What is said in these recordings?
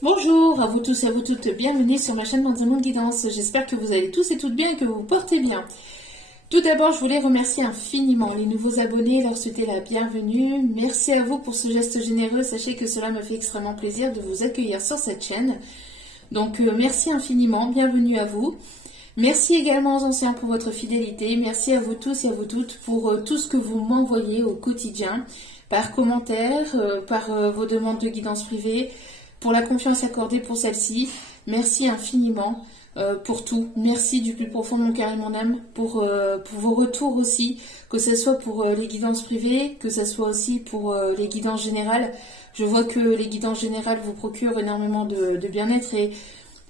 Bonjour à vous tous et à vous toutes, bienvenue sur ma chaîne Dans un monde guidance. J'espère que vous allez tous et toutes bien et que vous vous portez bien. Tout d'abord, je voulais remercier infiniment les nouveaux abonnés, leur souhaiter la bienvenue. Merci à vous pour ce geste généreux, sachez que cela me fait extrêmement plaisir de vous accueillir sur cette chaîne. Donc merci infiniment, bienvenue à vous. Merci également aux anciens pour votre fidélité, merci à vous tous et à vous toutes pour tout ce que vous m'envoyez au quotidien, par commentaire, par vos demandes de guidance privée, pour la confiance accordée pour celle-ci. Merci infiniment pour tout. Merci du plus profond de mon cœur et mon âme pour vos retours aussi, que ce soit pour les guidances privées, que ce soit aussi pour les guidances générales. Je vois que les guidances générales vous procurent énormément de bien-être et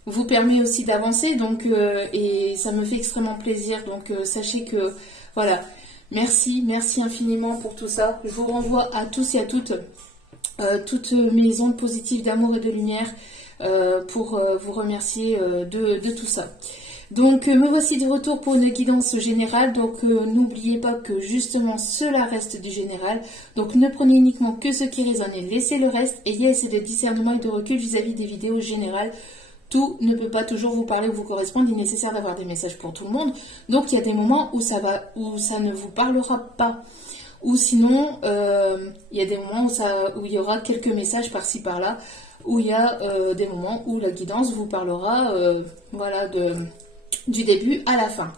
vous permet aussi d'avancer, donc et ça me fait extrêmement plaisir. Donc sachez que voilà, merci infiniment pour tout ça. Je vous renvoie à tous et à toutes mes ondes positives d'amour et de lumière pour vous remercier de tout ça. Donc me voici de retour pour une guidance générale. Donc n'oubliez pas que justement cela reste du général. Donc ne prenez uniquement que ce qui résonne et laissez le reste. Ayez assez de discernement et de recul vis-à-vis des vidéos générales. Tout ne peut pas toujours vous parler ou vous correspondre. Il est nécessaire d'avoir des messages pour tout le monde. Donc il y a des moments où ça ne vous parlera pas. Ou sinon, il y a des moments où il y aura quelques messages par-ci par-là. Où il y a des moments où la guidance vous parlera voilà, du début à la fin.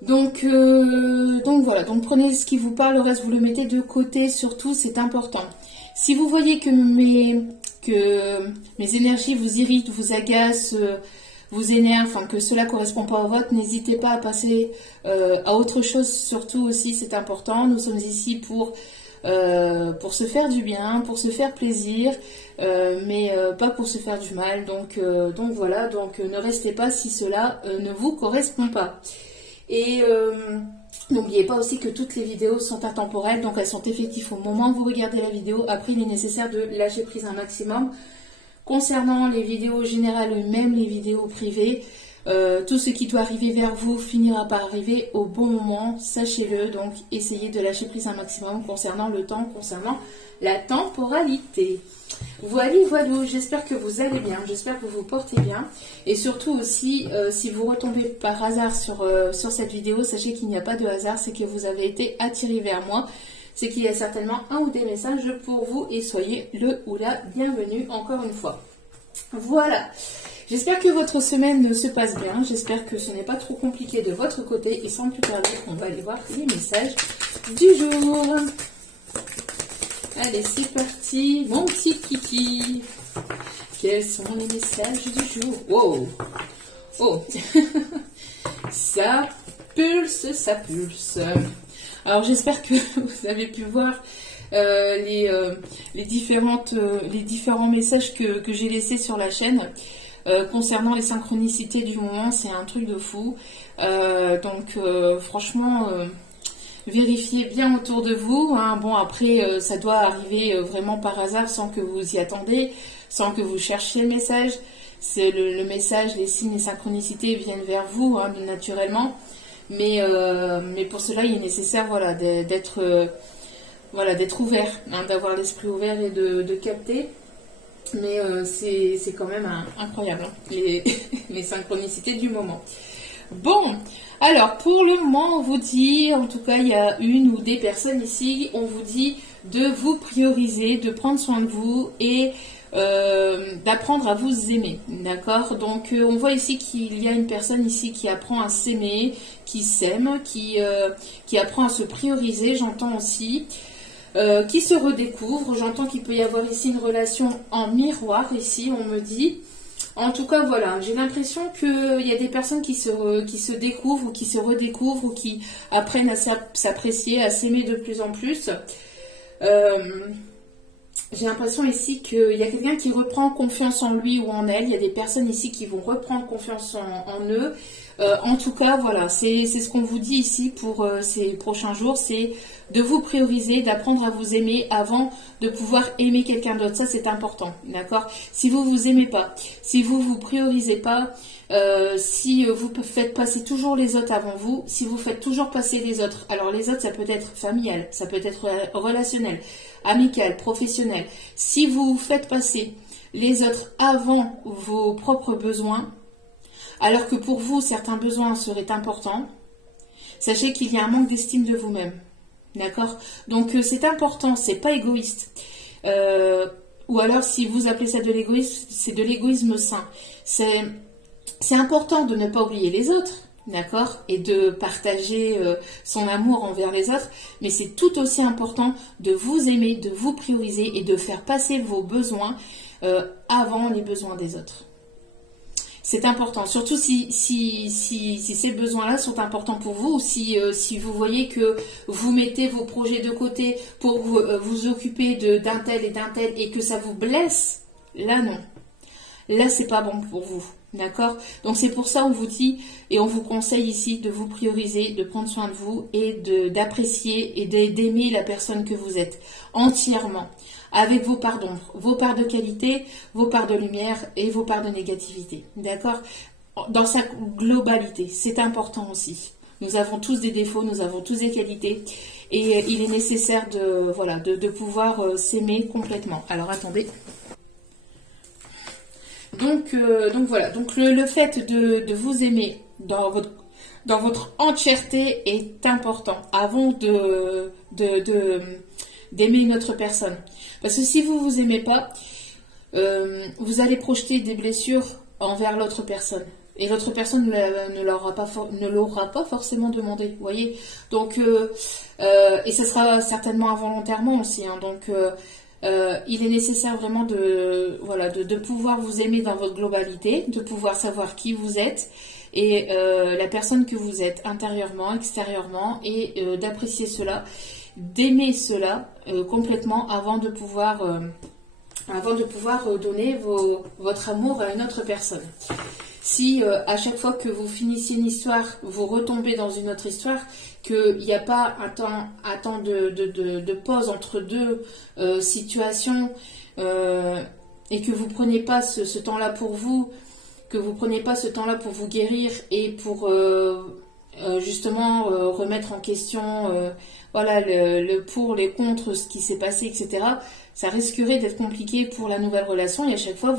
Donc voilà, donc prenez ce qui vous parle, le reste vous le mettez de côté, surtout c'est important. Si vous voyez que mes énergies vous irritent, vous agacent, vous énervent, enfin, que cela ne correspond pas au vôtre, n'hésitez pas à passer à autre chose, surtout aussi c'est important. Nous sommes ici pour se faire du bien, pour se faire plaisir, mais pas pour se faire du mal. Donc voilà, donc ne restez pas si cela ne vous correspond pas. Et n'oubliez pas aussi que toutes les vidéos sont intemporelles, donc elles sont effectives au moment où vous regardez la vidéo. Après, il est nécessaire de lâcher prise un maximum. Concernant les vidéos générales, même les vidéos privées, tout ce qui doit arriver vers vous finira par arriver au bon moment, sachez-le. Donc essayez de lâcher prise un maximum concernant le temps, concernant la temporalité. Voilà, j'espère que vous allez bien, j'espère que vous vous portez bien. Et surtout aussi, si vous retombez par hasard sur cette vidéo, sachez qu'il n'y a pas de hasard, c'est que vous avez été attiré vers moi. C'est qu'il y a certainement un ou des messages pour vous et soyez le ou la bienvenue encore une fois. Voilà, j'espère que votre semaine se passe bien, j'espère que ce n'est pas trop compliqué de votre côté. Et sans plus tarder, on va aller voir les messages du jour. Allez, c'est parti, mon petit kiki. Quels sont les messages du jour? Wow. Oh, ça pulse, ça pulse. Alors, j'espère que vous avez pu voir les différents messages que j'ai laissés sur la chaîne concernant les synchronicités du moment. C'est un truc de fou. Franchement... vérifiez bien autour de vous. Hein. Bon, après, ça doit arriver vraiment par hasard sans que vous y attendez, sans que vous cherchiez le message. C'est le message, les signes, les synchronicités viennent vers vous hein, naturellement. Mais pour cela, il est nécessaire voilà, d'être ouvert, hein, d'avoir l'esprit ouvert et de capter. Mais c'est quand même incroyable, hein, les synchronicités du moment. Bon, alors pour le moment on vous dit, en tout cas il y a une ou des personnes ici, on vous dit de vous prioriser, de prendre soin de vous et d'apprendre à vous aimer, d'accord? Donc on voit ici qu'il y a une personne ici qui apprend à s'aimer, qui s'aime, qui apprend à se prioriser, j'entends aussi, qui se redécouvre, j'entends qu'il peut y avoir ici une relation en miroir, ici on me dit. En tout cas, voilà, j'ai l'impression qu'il y a des personnes qui se découvrent ou qui se redécouvrent ou qui apprennent à s'apprécier, à s'aimer de plus en plus. J'ai l'impression ici qu'il y a quelqu'un qui reprend confiance en lui ou en elle. Il y a des personnes ici qui vont reprendre confiance en eux. En tout cas, voilà, c'est ce qu'on vous dit ici pour ces prochains jours, c'est de vous prioriser, d'apprendre à vous aimer avant de pouvoir aimer quelqu'un d'autre. Ça, c'est important, d'accord? Si vous vous aimez pas, si vous vous priorisez pas, si vous faites passer toujours les autres avant vous, si vous faites toujours passer les autres, alors les autres, ça peut être familial, ça peut être relationnel, amical, professionnel. Si vous faites passer les autres avant vos propres besoins, alors que pour vous, certains besoins seraient importants, sachez qu'il y a un manque d'estime de vous-même. D'accord? Donc, c'est important, c'est pas égoïste. Ou alors, si vous appelez ça de l'égoïsme, c'est de l'égoïsme sain. C'est important de ne pas oublier les autres, d'accord? Et de partager son amour envers les autres. Mais c'est tout aussi important de vous aimer, de vous prioriser et de faire passer vos besoins avant les besoins des autres. C'est important, surtout si ces besoins-là sont importants pour vous, ou si vous voyez que vous mettez vos projets de côté pour vous occuper d'un tel et que ça vous blesse, là non. Là, c'est pas bon pour vous, d'accord? Donc c'est pour ça qu'on vous dit et on vous conseille ici de vous prioriser, de prendre soin de vous et d'apprécier et d'aimer la personne que vous êtes entièrement, avec vos parts d'ombre, vos parts de qualité, vos parts de lumière et vos parts de négativité, d'accord? Dans sa globalité, c'est important aussi. Nous avons tous des défauts, nous avons tous des qualités et il est nécessaire de pouvoir s'aimer complètement. Alors attendez. Donc voilà, donc le fait de vous aimer dans votre entièreté est important avant d'aimer une autre personne. Parce que si vous vous aimez pas, vous allez projeter des blessures envers l'autre personne. Et l'autre personne ne l'aura pas forcément demandé, vous voyez. Donc, et ce sera certainement involontairement aussi, hein, donc... il est nécessaire vraiment de pouvoir vous aimer dans votre globalité, de pouvoir savoir qui vous êtes et la personne que vous êtes intérieurement, extérieurement et d'apprécier cela, d'aimer cela complètement avant de pouvoir donner votre amour à une autre personne. Si à chaque fois que vous finissez une histoire, vous retombez dans une autre histoire, qu'il n'y a pas un temps de pause entre deux situations et que vous ne prenez pas ce temps-là pour vous, que vous ne prenez pas ce temps-là pour vous guérir et pour justement remettre en question le pour, les contre, ce qui s'est passé, etc., ça risquerait d'être compliqué pour la nouvelle relation et à chaque fois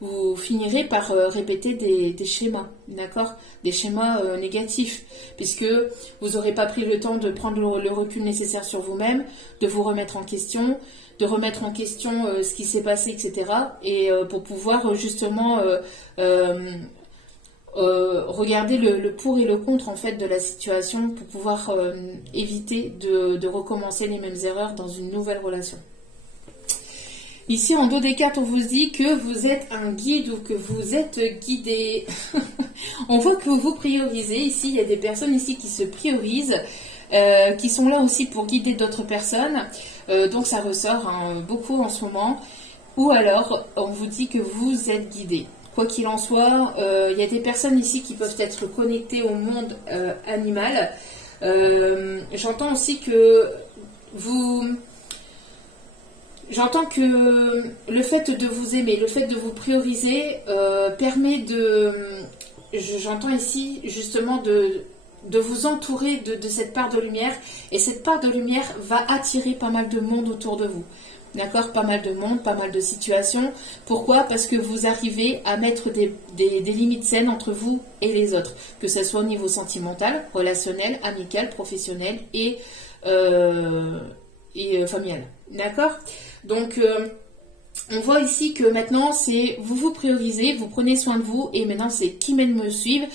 vous finirez par répéter des schémas, d'accord? Des schémas négatifs, puisque vous n'aurez pas pris le temps de prendre le recul nécessaire sur vous-même, de vous remettre en question, de remettre en question ce qui s'est passé, etc. Et pour pouvoir justement regarder le pour et le contre en fait de la situation pour pouvoir éviter de recommencer les mêmes erreurs dans une nouvelle relation. Ici en dos des cartes on vous dit que vous êtes un guide ou que vous êtes guidé. On voit que vous priorisez. Ici il y a des personnes ici qui se priorisent, qui sont là aussi pour guider d'autres personnes, donc ça ressort beaucoup en ce moment. Ou alors on vous dit que vous êtes guidé. Quoi qu'il en soit, il y a des personnes ici qui peuvent être connectées au monde animal. J'entends aussi que j'entends que le fait de vous aimer, le fait de vous prioriser permet j'entends ici justement de vous entourer de cette part de lumière. Et cette part de lumière va attirer pas mal de monde autour de vous. D'accord? Pas mal de monde, pas mal de situations. Pourquoi? Parce que vous arrivez à mettre des limites saines entre vous et les autres. Que ce soit au niveau sentimental, relationnel, amical, professionnel et familial. D'accord? Donc, on voit ici que maintenant, c'est vous vous priorisez, vous prenez soin de vous et maintenant, c'est qui m'aime me suivre.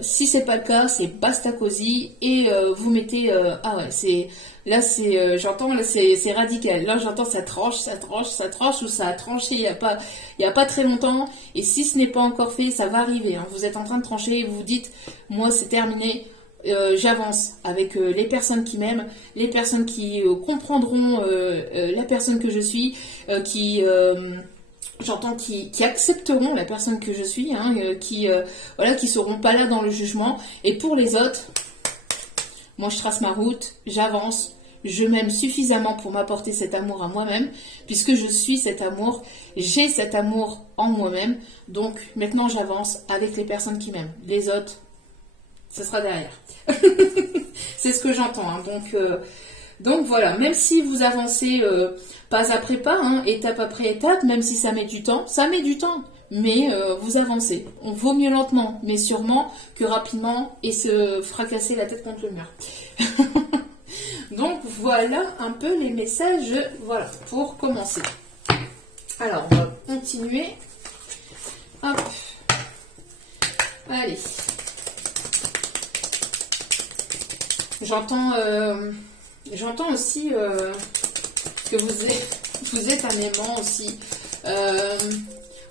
Si c'est pas le cas, c'est basta cosy et vous mettez ah ouais, c'est là c'est j'entends là c'est radical. Là j'entends ça tranche ou ça a tranché il y a pas très longtemps et si ce n'est pas encore fait, ça va arriver hein. Vous êtes en train de trancher et vous vous dites moi c'est terminé. J'avance avec les personnes qui m'aiment, les personnes qui comprendront la personne que je suis, j'entends qui accepteront la personne que je suis, hein, qui seront pas là dans le jugement. Et pour les autres, moi je trace ma route, j'avance, je m'aime suffisamment pour m'apporter cet amour à moi-même, puisque je suis cet amour, j'ai cet amour en moi-même. Donc maintenant j'avance avec les personnes qui m'aiment. Les autres, ce sera derrière. C'est ce que j'entends. Hein. Donc Donc voilà, même si vous avancez pas après pas, hein, étape après étape, même si ça met du temps, mais vous avancez. On vaut mieux lentement, mais sûrement que rapidement et se fracasser la tête contre le mur. Donc voilà un peu les messages, voilà, pour commencer. Alors, on va continuer. Hop. Allez. J'entends aussi que vous êtes un aimant aussi.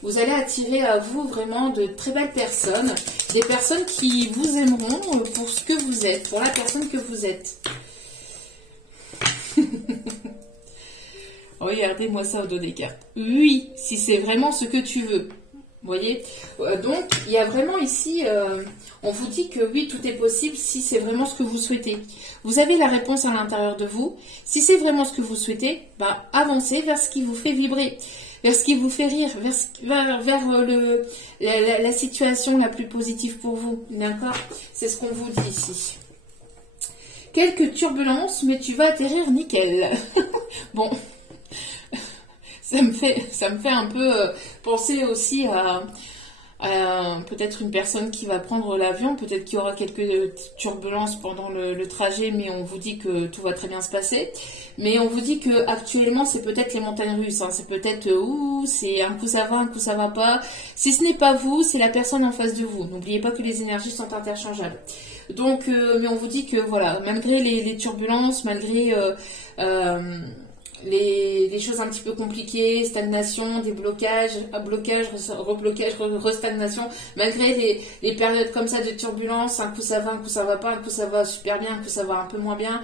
Vous allez attirer à vous vraiment de très belles personnes. Des personnes qui vous aimeront pour ce que vous êtes, pour la personne que vous êtes. Regardez-moi ça au dos des cartes. Oui, si c'est vraiment ce que tu veux. Vous voyez, donc il y a vraiment ici, on vous dit que oui, tout est possible si c'est vraiment ce que vous souhaitez. Vous avez la réponse à l'intérieur de vous. Si c'est vraiment ce que vous souhaitez, bah, avancez vers ce qui vous fait vibrer, vers ce qui vous fait rire, vers la situation la plus positive pour vous. D'accord? C'est ce qu'on vous dit ici. Quelques turbulences, mais tu vas atterrir nickel. Bon. Ça me fait un peu penser aussi à peut-être une personne qui va prendre l'avion. Peut-être qu'il y aura quelques turbulences pendant le trajet, mais on vous dit que tout va très bien se passer. Mais on vous dit que actuellement c'est peut-être les montagnes russes. Hein. C'est peut-être c'est un coup ça va, un coup ça va pas. Si ce n'est pas vous, c'est la personne en face de vous. N'oubliez pas que les énergies sont interchangeables. Donc, mais on vous dit que voilà, malgré les turbulences, malgré les choses un petit peu compliquées, stagnation, des blocages, reblocage, restagnation, malgré les périodes comme ça de turbulence, un coup ça va, un coup ça va pas, un coup ça va super bien, un coup ça va un peu moins bien.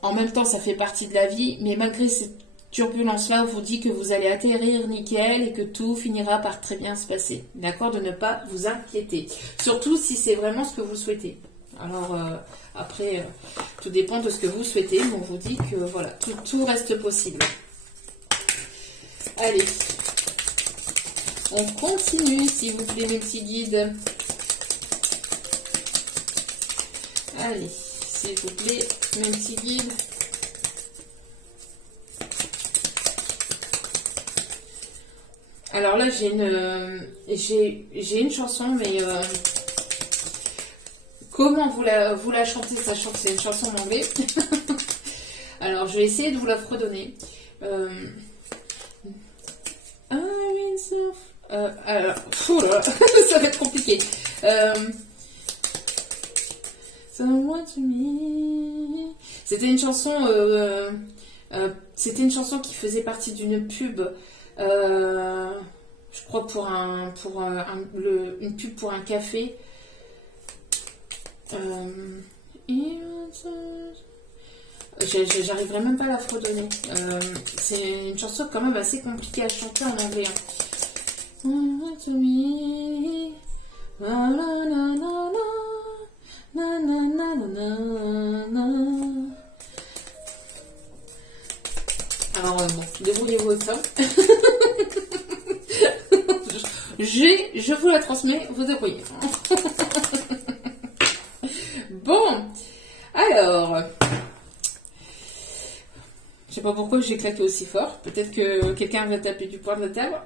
En même temps, ça fait partie de la vie, mais malgré cette turbulence-là, on vous dit que vous allez atterrir nickel et que tout finira par très bien se passer. D'accord? De ne pas vous inquiéter. Surtout si c'est vraiment ce que vous souhaitez. Alors, après, tout dépend de ce que vous souhaitez, mais on vous dit que voilà, tout reste possible. Allez, on continue, s'il vous plaît, mes petits guides. Allez, s'il vous plaît, mes petits guides. Alors là, j'ai une chanson, mais comment vous la chantez, sachant que c'est une chanson en anglais. Alors, je vais essayer de vous la fredonner. Alors, là, ça va être compliqué. C'était une chanson qui faisait partie d'une pub. Je crois une pub pour un café. J'arriverai même pas à la fredonner. C'est une chanson quand même assez compliquée à chanter en anglais. Alors bon, débrouillez-vous avec ça. Je vous la transmets, vous débrouillez. Bon, alors, je sais pas pourquoi j'ai claqué aussi fort. Peut-être que quelqu'un va taper du poing de la table.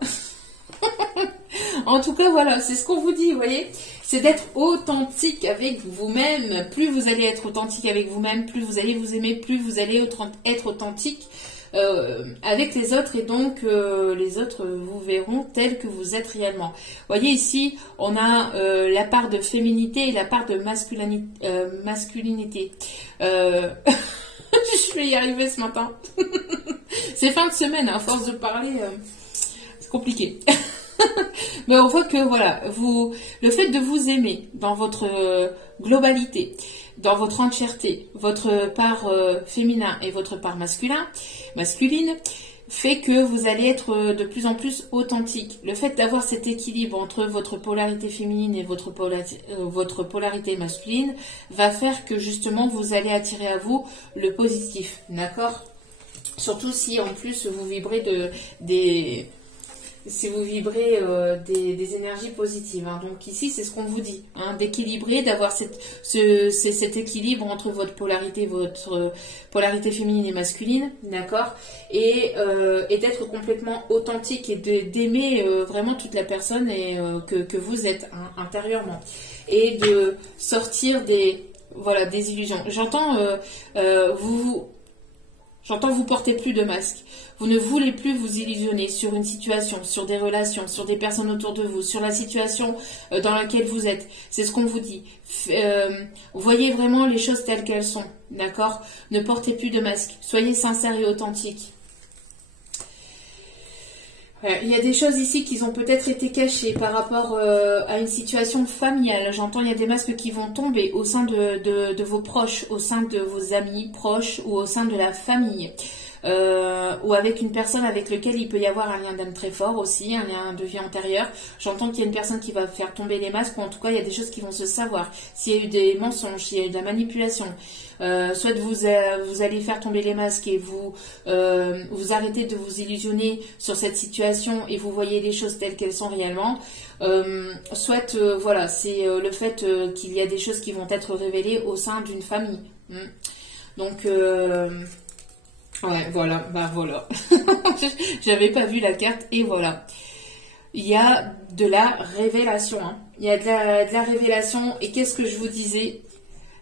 En tout cas, voilà, c'est ce qu'on vous dit, vous voyez. C'est d'être authentique avec vous-même. Plus vous allez être authentique avec vous-même, plus vous allez vous aimer, plus vous allez être authentique avec les autres. Et donc, les autres vous verront tels que vous êtes réellement. Vous voyez ici, on a la part de féminité et la part de masculinité. Je vais y arriver ce matin. C'est fin de semaine, à force de parler, c'est compliqué. Mais on voit que voilà, le fait de vous aimer dans votre globalité, dans votre entièreté, votre part féminin et votre part masculine, fait que vous allez être de plus en plus authentique. Le fait d'avoir cet équilibre entre votre polarité féminine et votre polarité masculine va faire que justement vous allez attirer à vous le positif, d'accord? Surtout si en plus vous vibrez si vous vibrez des énergies positives. Hein. Donc ici, c'est ce qu'on vous dit, hein, d'équilibrer, d'avoir cet équilibre entre votre polarité féminine et masculine, d'accord, et d'être complètement authentique et d'aimer vraiment toute la personne que vous êtes, hein, intérieurement, et de sortir des illusions. J'entends vous portez plus de masque. Vous ne voulez plus vous illusionner sur une situation, sur des relations, sur des personnes autour de vous, sur la situation dans laquelle vous êtes. C'est ce qu'on vous dit. Voyez vraiment les choses telles qu'elles sont, d'accord? Ne portez plus de masque. Soyez sincère et authentique. Il y a des choses ici qui ont peut-être été cachées par rapport à une situation familiale. J'entends, il y a des masques qui vont tomber au sein de vos proches, au sein de vos amis proches ou au sein de la famille. Ou avec une personne avec laquelle il peut y avoir un lien d'âme très fort aussi, un lien de vie antérieure. J'entends qu'il y a une personne qui va faire tomber les masques, ou en tout cas il y a des choses qui vont se savoir. S'il y a eu des mensonges, s'il y a eu de la manipulation, soit vous allez faire tomber les masques et vous arrêtez de vous illusionner sur cette situation et vous voyez les choses telles qu'elles sont réellement. Soit voilà, c'est le fait qu'il y a des choses qui vont être révélées au sein d'une famille. Donc ouais, voilà, bah voilà. J'avais pas vu la carte et voilà. Il y a de la révélation. Hein. Il y a de la révélation. Et qu'est-ce que je vous disais?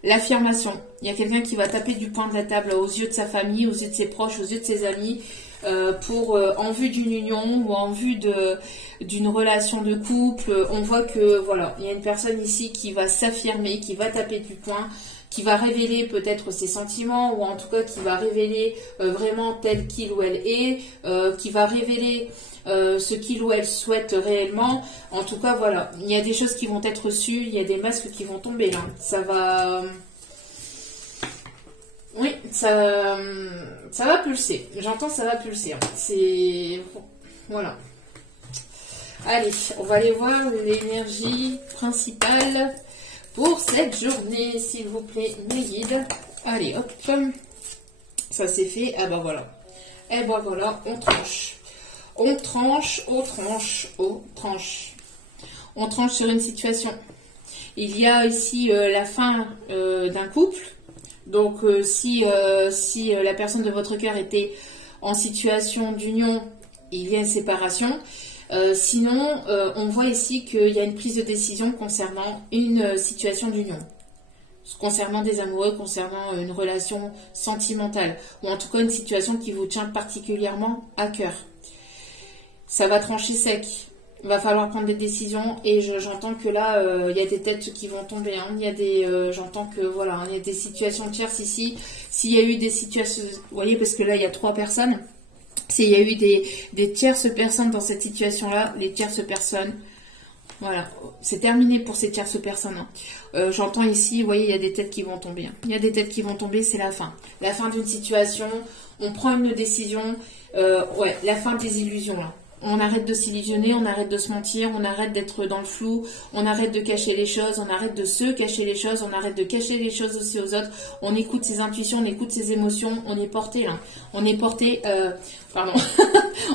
L'affirmation. Il y a quelqu'un qui va taper du poing de la table aux yeux de sa famille, aux yeux de ses proches, aux yeux de ses amis, en vue d'une union ou en vue d'une relation de couple. On voit que voilà, il y a une personne ici qui va s'affirmer, qui va taper du poing, qui va révéler peut-être ses sentiments, ou en tout cas qui va révéler vraiment tel qu'il ou elle est, qui va révéler ce qu'il ou elle souhaite réellement. En tout cas, voilà, il y a des choses qui vont être reçues, il y a des masques qui vont tomber. Hein. Ça va... Oui, ça va pulser. J'entends, ça va pulser. Hein. C'est... Voilà. Allez, on va aller voir l'énergie principale pour cette journée, s'il vous plaît, mes guides. Allez, hop, ça c'est fait. Ah ben voilà. Et ben voilà, on tranche. On tranche, on tranche, on tranche. On tranche sur une situation. Il y a ici la fin d'un couple. Donc si la personne de votre cœur était en situation d'union, il y a une séparation. Sinon, on voit ici qu'il y a une prise de décision concernant une situation d'union, concernant des amoureux, concernant une relation sentimentale, ou en tout cas une situation qui vous tient particulièrement à cœur. Ça va trancher sec, il va falloir prendre des décisions, et j'entends que là, il y a des têtes qui vont tomber. Hein. Il y a j'entends que voilà, il y a des situations tierces ici. S'il y a eu des situations, vous voyez, parce que là, il y a 3 personnes. S'il y a eu des tierces personnes dans cette situation-là, les tierces personnes, voilà, c'est terminé pour ces tierces personnes. Hein. J'entends ici, vous voyez, il y a des têtes qui vont tomber. Hein. Il y a des têtes qui vont tomber, c'est la fin. La fin d'une situation, on prend une décision, ouais, la fin des illusions, là. On arrête de s'illusionner, on arrête de se mentir, on arrête d'être dans le flou, on arrête de cacher les choses, on arrête de se cacher les choses, on arrête de cacher les choses aussi aux autres, on écoute ses intuitions, on écoute ses émotions, on est porté là. On est porté, pardon,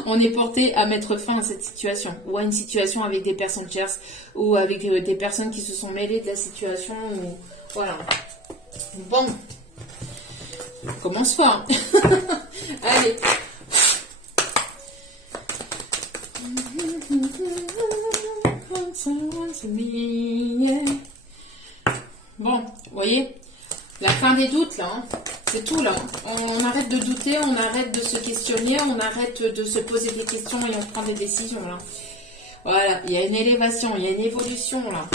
on est porté à mettre fin à cette situation, ou à une situation avec des personnes tierces, ou avec des personnes qui se sont mêlées de la situation, ou voilà. Bon, on commence fort. Allez. Bon, vous voyez, la fin des doutes là, hein. C'est tout là. On arrête de douter, on arrête de se questionner, on arrête de se poser des questions et on prend des décisions là. Voilà, il y a une élévation, il y a une évolution là.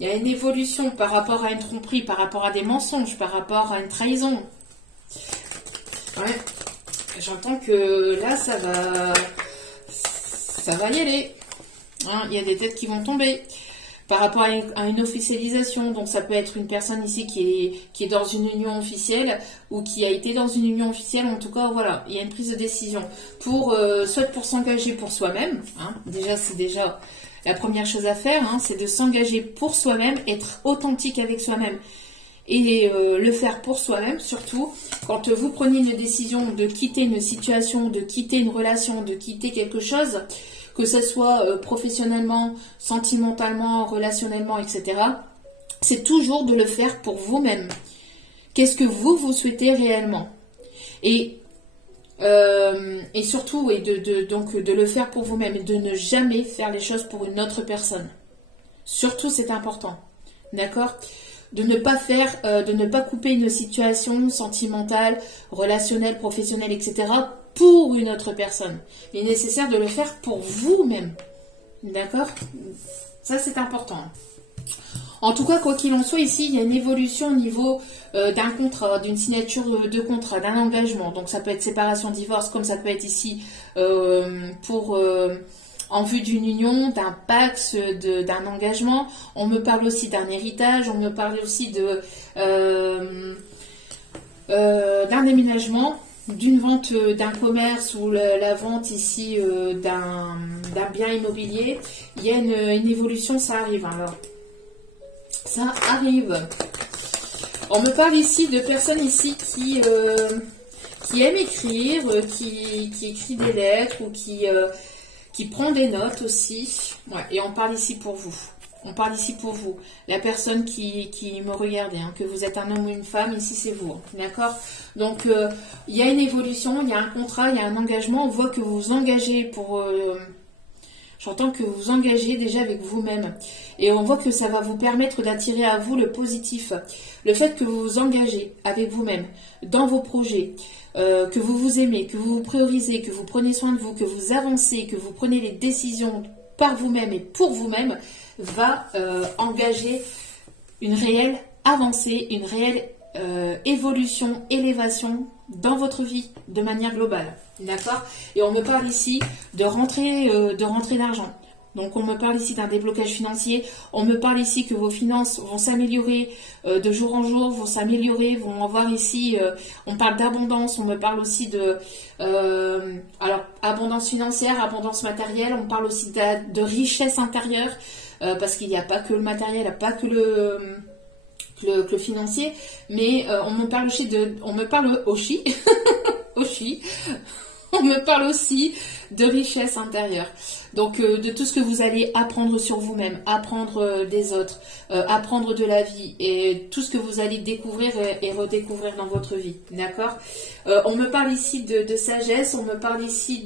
Il y a une évolution par rapport à une tromperie, par rapport à des mensonges, par rapport à une trahison. Ouais, j'entends que là ça va y aller. Hein, il y a des têtes qui vont tomber par rapport à une officialisation. Donc ça peut être une personne ici qui est dans une union officielle, ou qui a été dans une union officielle. En tout cas, voilà, il y a une prise de décision soit pour s'engager pour soi-même. Hein, déjà, c'est déjà la première chose à faire, hein, c'est de s'engager pour soi-même, être authentique avec soi-même. Et le faire pour soi-même, surtout quand vous prenez une décision de quitter une situation, de quitter une relation, de quitter quelque chose, que ce soit professionnellement, sentimentalement, relationnellement, etc. C'est toujours de le faire pour vous-même. Qu'est-ce que vous souhaitez réellement? Et surtout, donc de le faire pour vous-même et de ne jamais faire les choses pour une autre personne. Surtout, c'est important. D'accord? De ne pas couper une situation sentimentale, relationnelle, professionnelle, etc. pour une autre personne. Il est nécessaire de le faire pour vous-même. D'accord? Ça, c'est important. En tout cas, quoi qu'il en soit, ici, il y a une évolution au niveau d'un contrat, d'une signature de contrat, d'un engagement. Donc, ça peut être séparation, divorce, comme ça peut être ici en vue d'une union, d'un pacte, d'un engagement. On me parle aussi d'un héritage, on me parle aussi d'un déménagement, d'une vente d'un commerce ou la vente ici d'un bien immobilier. Il y a une évolution, ça arrive. Alors, ça arrive. On me parle ici de personnes ici qui aiment écrire, qui écrit des lettres ou qui prend des notes aussi. Ouais, et on parle ici pour vous. On parle ici pour vous. La personne qui me regardait, hein, que vous êtes un homme ou une femme, ici c'est vous. D'accord? Donc, il y a une évolution, il y a un contrat, il y a un engagement. On voit que vous vous engagez pour... J'entends que vous vous engagez déjà avec vous-même. Et on voit que ça va vous permettre d'attirer à vous le positif. Le fait que vous vous engagez avec vous-même, dans vos projets, que vous vous aimez, que vous vous priorisez, que vous prenez soin de vous, que vous avancez, que vous prenez les décisions par vous-même et pour vous-même, va engager une réelle avancée, une réelle évolution, élévation dans votre vie de manière globale. D'accord? Et on me parle ici de rentrée d'argent. Donc, on me parle ici d'un déblocage financier. On me parle ici que vos finances vont s'améliorer de jour en jour, vont s'améliorer, vont avoir ici... on parle d'abondance, on me parle aussi de... alors, abondance financière, abondance matérielle. On parle aussi de richesse intérieure parce qu'il n'y a pas que le matériel, il n'y a pas que le financier. Mais on me parle aussi de... On me parle aussi... aussi... On me parle aussi de richesse intérieure. Donc, de tout ce que vous allez apprendre sur vous-même, apprendre des autres, apprendre de la vie et tout ce que vous allez découvrir et redécouvrir dans votre vie. D'accord? On me parle ici de sagesse, on me parle ici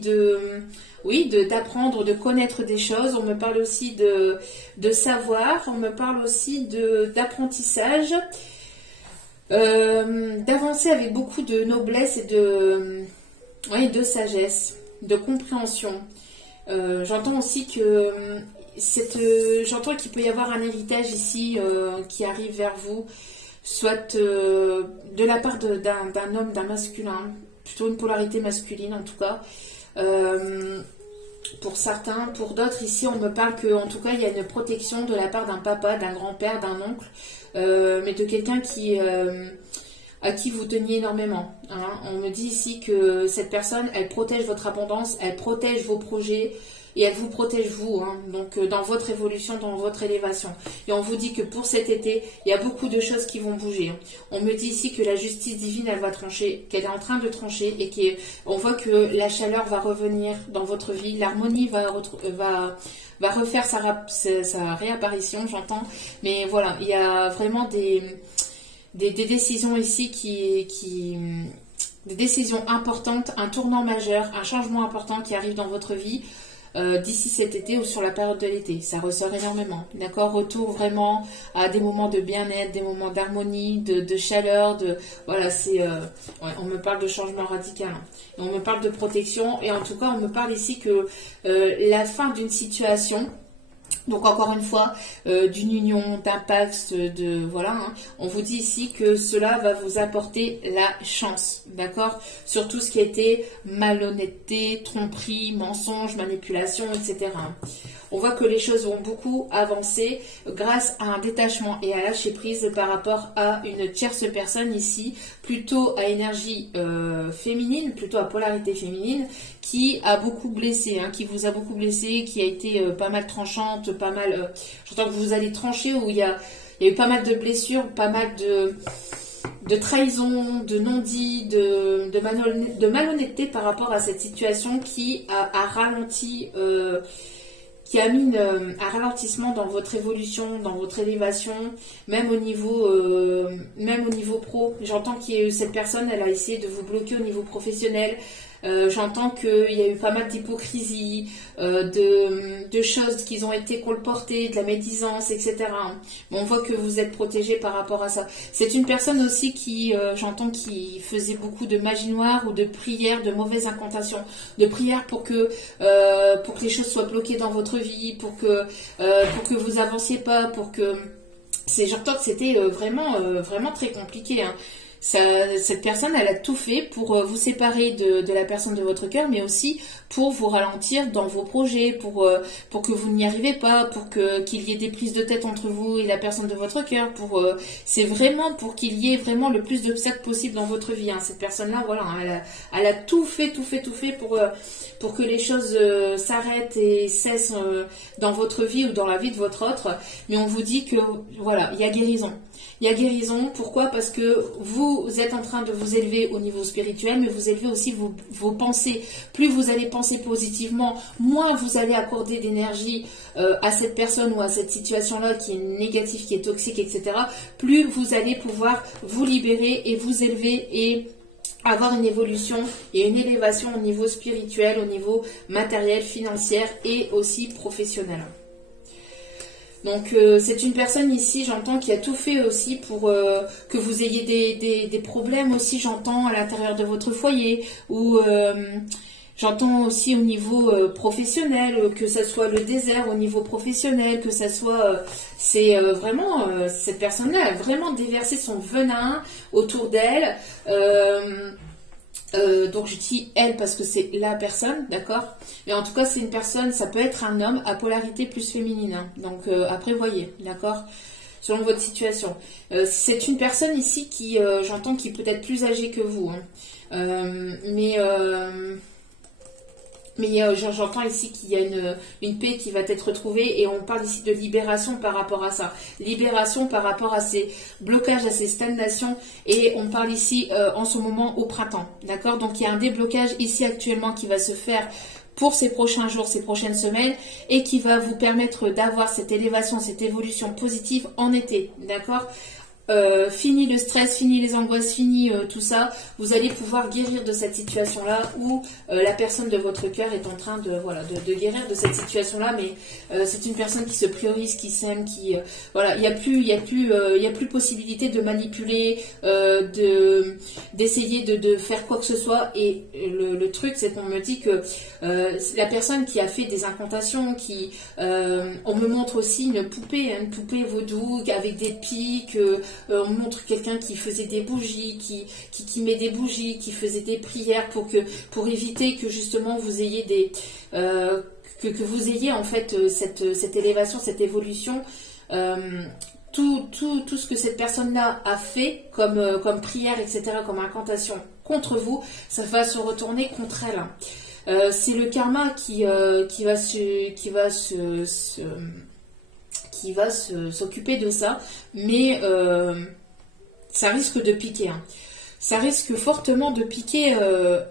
d'apprendre, de connaître des choses. On me parle aussi de savoir, on me parle aussi d'apprentissage, d'avancer avec beaucoup de noblesse et de sagesse, de compréhension. J'entends aussi que j'entends qu'il peut y avoir un héritage ici qui arrive vers vous, soit de la part d'un homme, d'un masculin, plutôt une polarité masculine en tout cas. Pour certains, pour d'autres ici, on me parle qu'en tout cas il y a une protection de la part d'un papa, d'un grand-père, d'un oncle, mais de quelqu'un à qui vous teniez énormément. Hein. On me dit ici que cette personne, elle protège votre abondance, elle protège vos projets et elle vous protège vous, hein. Donc dans votre évolution, dans votre élévation. Et on vous dit que pour cet été, il y a beaucoup de choses qui vont bouger. Hein. On me dit ici que la justice divine, elle va trancher, qu'elle est en train de trancher et qu'on voit que la chaleur va revenir dans votre vie, l'harmonie va refaire sa réapparition, j'entends. Mais voilà, il y a vraiment des décisions ici des décisions importantes, un tournant majeur, un changement important qui arrive dans votre vie d'ici cet été ou sur la période de l'été. Ça ressort énormément. D'accord? Retour vraiment à des moments de bien-être, des moments d'harmonie, de chaleur, voilà, on me parle de changement radical. Hein. Et on me parle de protection et en tout cas, on me parle ici que la fin d'une situation. Donc encore une fois, d'une union, d'un pacte, voilà, hein, on vous dit ici que cela va vous apporter la chance, d'accord? Sur tout ce qui a été malhonnêteté, tromperie, mensonge, manipulation, etc. On voit que les choses vont beaucoup avancer grâce à un détachement et à lâcher prise par rapport à une tierce personne ici, plutôt à énergie féminine, plutôt à polarité féminine, qui a beaucoup blessé, hein, qui vous a beaucoup blessé, qui a été pas mal tranchante, pas mal... j'entends que vous allez trancher, où il y a eu pas mal de blessures, pas mal de trahison, de non-dit, de malhonnêteté par rapport à cette situation qui a ralenti, qui a mis un ralentissement dans votre évolution, dans votre élévation, même au niveau pro. J'entends que cette personne, elle a essayé de vous bloquer au niveau professionnel. J'entends qu'il y a eu pas mal d'hypocrisie, de choses qui ont été colportées, de la médisance, etc. Mais on voit que vous êtes protégé par rapport à ça. C'est une personne aussi qui, j'entends, qui faisait beaucoup de magie noire ou de prières, de mauvaises incantations, de prières pour que les choses soient bloquées dans votre vie, pour que vous avanciez pas, pour que... J'entends que c'était vraiment très compliqué, hein. Cette personne, elle a tout fait pour vous séparer de la personne de votre cœur, mais aussi pour vous ralentir dans vos projets, pour que vous n'y arrivez pas, pour qu'il y ait des prises de tête entre vous et la personne de votre cœur. C'est vraiment pour qu'il y ait vraiment le plus d'obstacles possible dans votre vie, hein. Cette personne-là, voilà, elle a tout fait pour que les choses s'arrêtent et cessent dans votre vie ou dans la vie de votre autre. Mais on vous dit que, voilà, il y a guérison. Il y a guérison. Pourquoi? Parce que vous êtes en train de vous élever au niveau spirituel, mais vous élevez aussi vos pensées. Plus vous allez penser positivement, moins vous allez accorder d'énergie à cette personne ou à cette situation-là qui est négative, qui est toxique, etc. Plus vous allez pouvoir vous libérer et vous élever et avoir une évolution et une élévation au niveau spirituel, au niveau matériel, financier et aussi professionnel. Donc c'est une personne ici, j'entends, qui a tout fait aussi pour que vous ayez des problèmes aussi, j'entends, à l'intérieur de votre foyer, ou j'entends aussi au niveau professionnel, que ça soit le désert au niveau professionnel, que ça soit... vraiment, cette personne-là a vraiment déversé son venin autour d'elle. Donc je dis elle parce que c'est la personne, d'accord? Mais en tout cas c'est une personne, ça peut être un homme à polarité plus féminine, hein. Donc à prévoyer, d'accord? Selon votre situation. C'est une personne ici qui, j'entends, qui peut être plus âgée que vous, hein. Mais j'entends ici qu'il y a une paix qui va être retrouvée et on parle ici de libération par rapport à ça. Libération par rapport à ces blocages, à ces stagnations, et on parle ici en ce moment au printemps. D'accord? Donc il y a un déblocage ici actuellement qui va se faire pour ces prochains jours, ces prochaines semaines, et qui va vous permettre d'avoir cette élévation, cette évolution positive en été. D'accord? Fini le stress, fini les angoisses, fini tout ça, vous allez pouvoir guérir de cette situation-là où la personne de votre cœur est en train de guérir de cette situation-là, mais c'est une personne qui se priorise, qui s'aime, qui voilà, il y a plus possibilité de manipuler, d'essayer de faire quoi que ce soit. Et le truc, c'est qu'on me dit que la personne qui a fait des incantations, on me montre aussi une poupée vaudou avec des pics. On montre quelqu'un qui faisait des bougies, qui met des bougies, qui faisait des prières pour éviter que justement vous ayez que vous ayez en fait cette élévation, cette évolution. Tout ce que cette personne-là a fait comme prière, etc., comme incantation contre vous, ça va se retourner contre elle. C'est le karma qui va s'occuper de ça, mais ça risque de piquer, hein. Ça risque fortement de piquer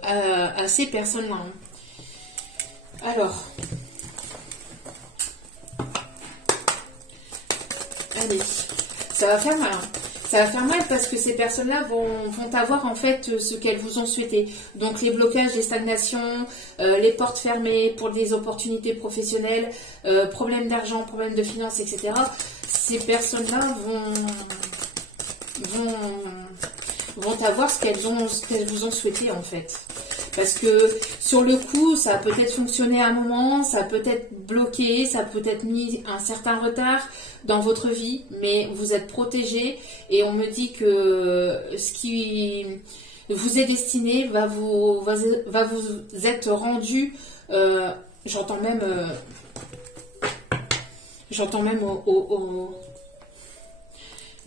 à ces personnes-là, hein. Alors, allez, ça va faire mal, hein. Ça va faire mal parce que ces personnes-là vont avoir en fait ce qu'elles vous ont souhaité. Donc les blocages, les stagnations, les portes fermées pour des opportunités professionnelles, problèmes d'argent, problèmes de finances, etc. Ces personnes-là vont avoir ce qu'elles vous ont souhaité en fait. Parce que sur le coup, ça a peut-être fonctionné à un moment, ça a peut-être bloqué, ça a peut-être mis un certain retard dans votre vie, mais vous êtes protégé et on me dit que ce qui vous est destiné va vous être rendu, j'entends même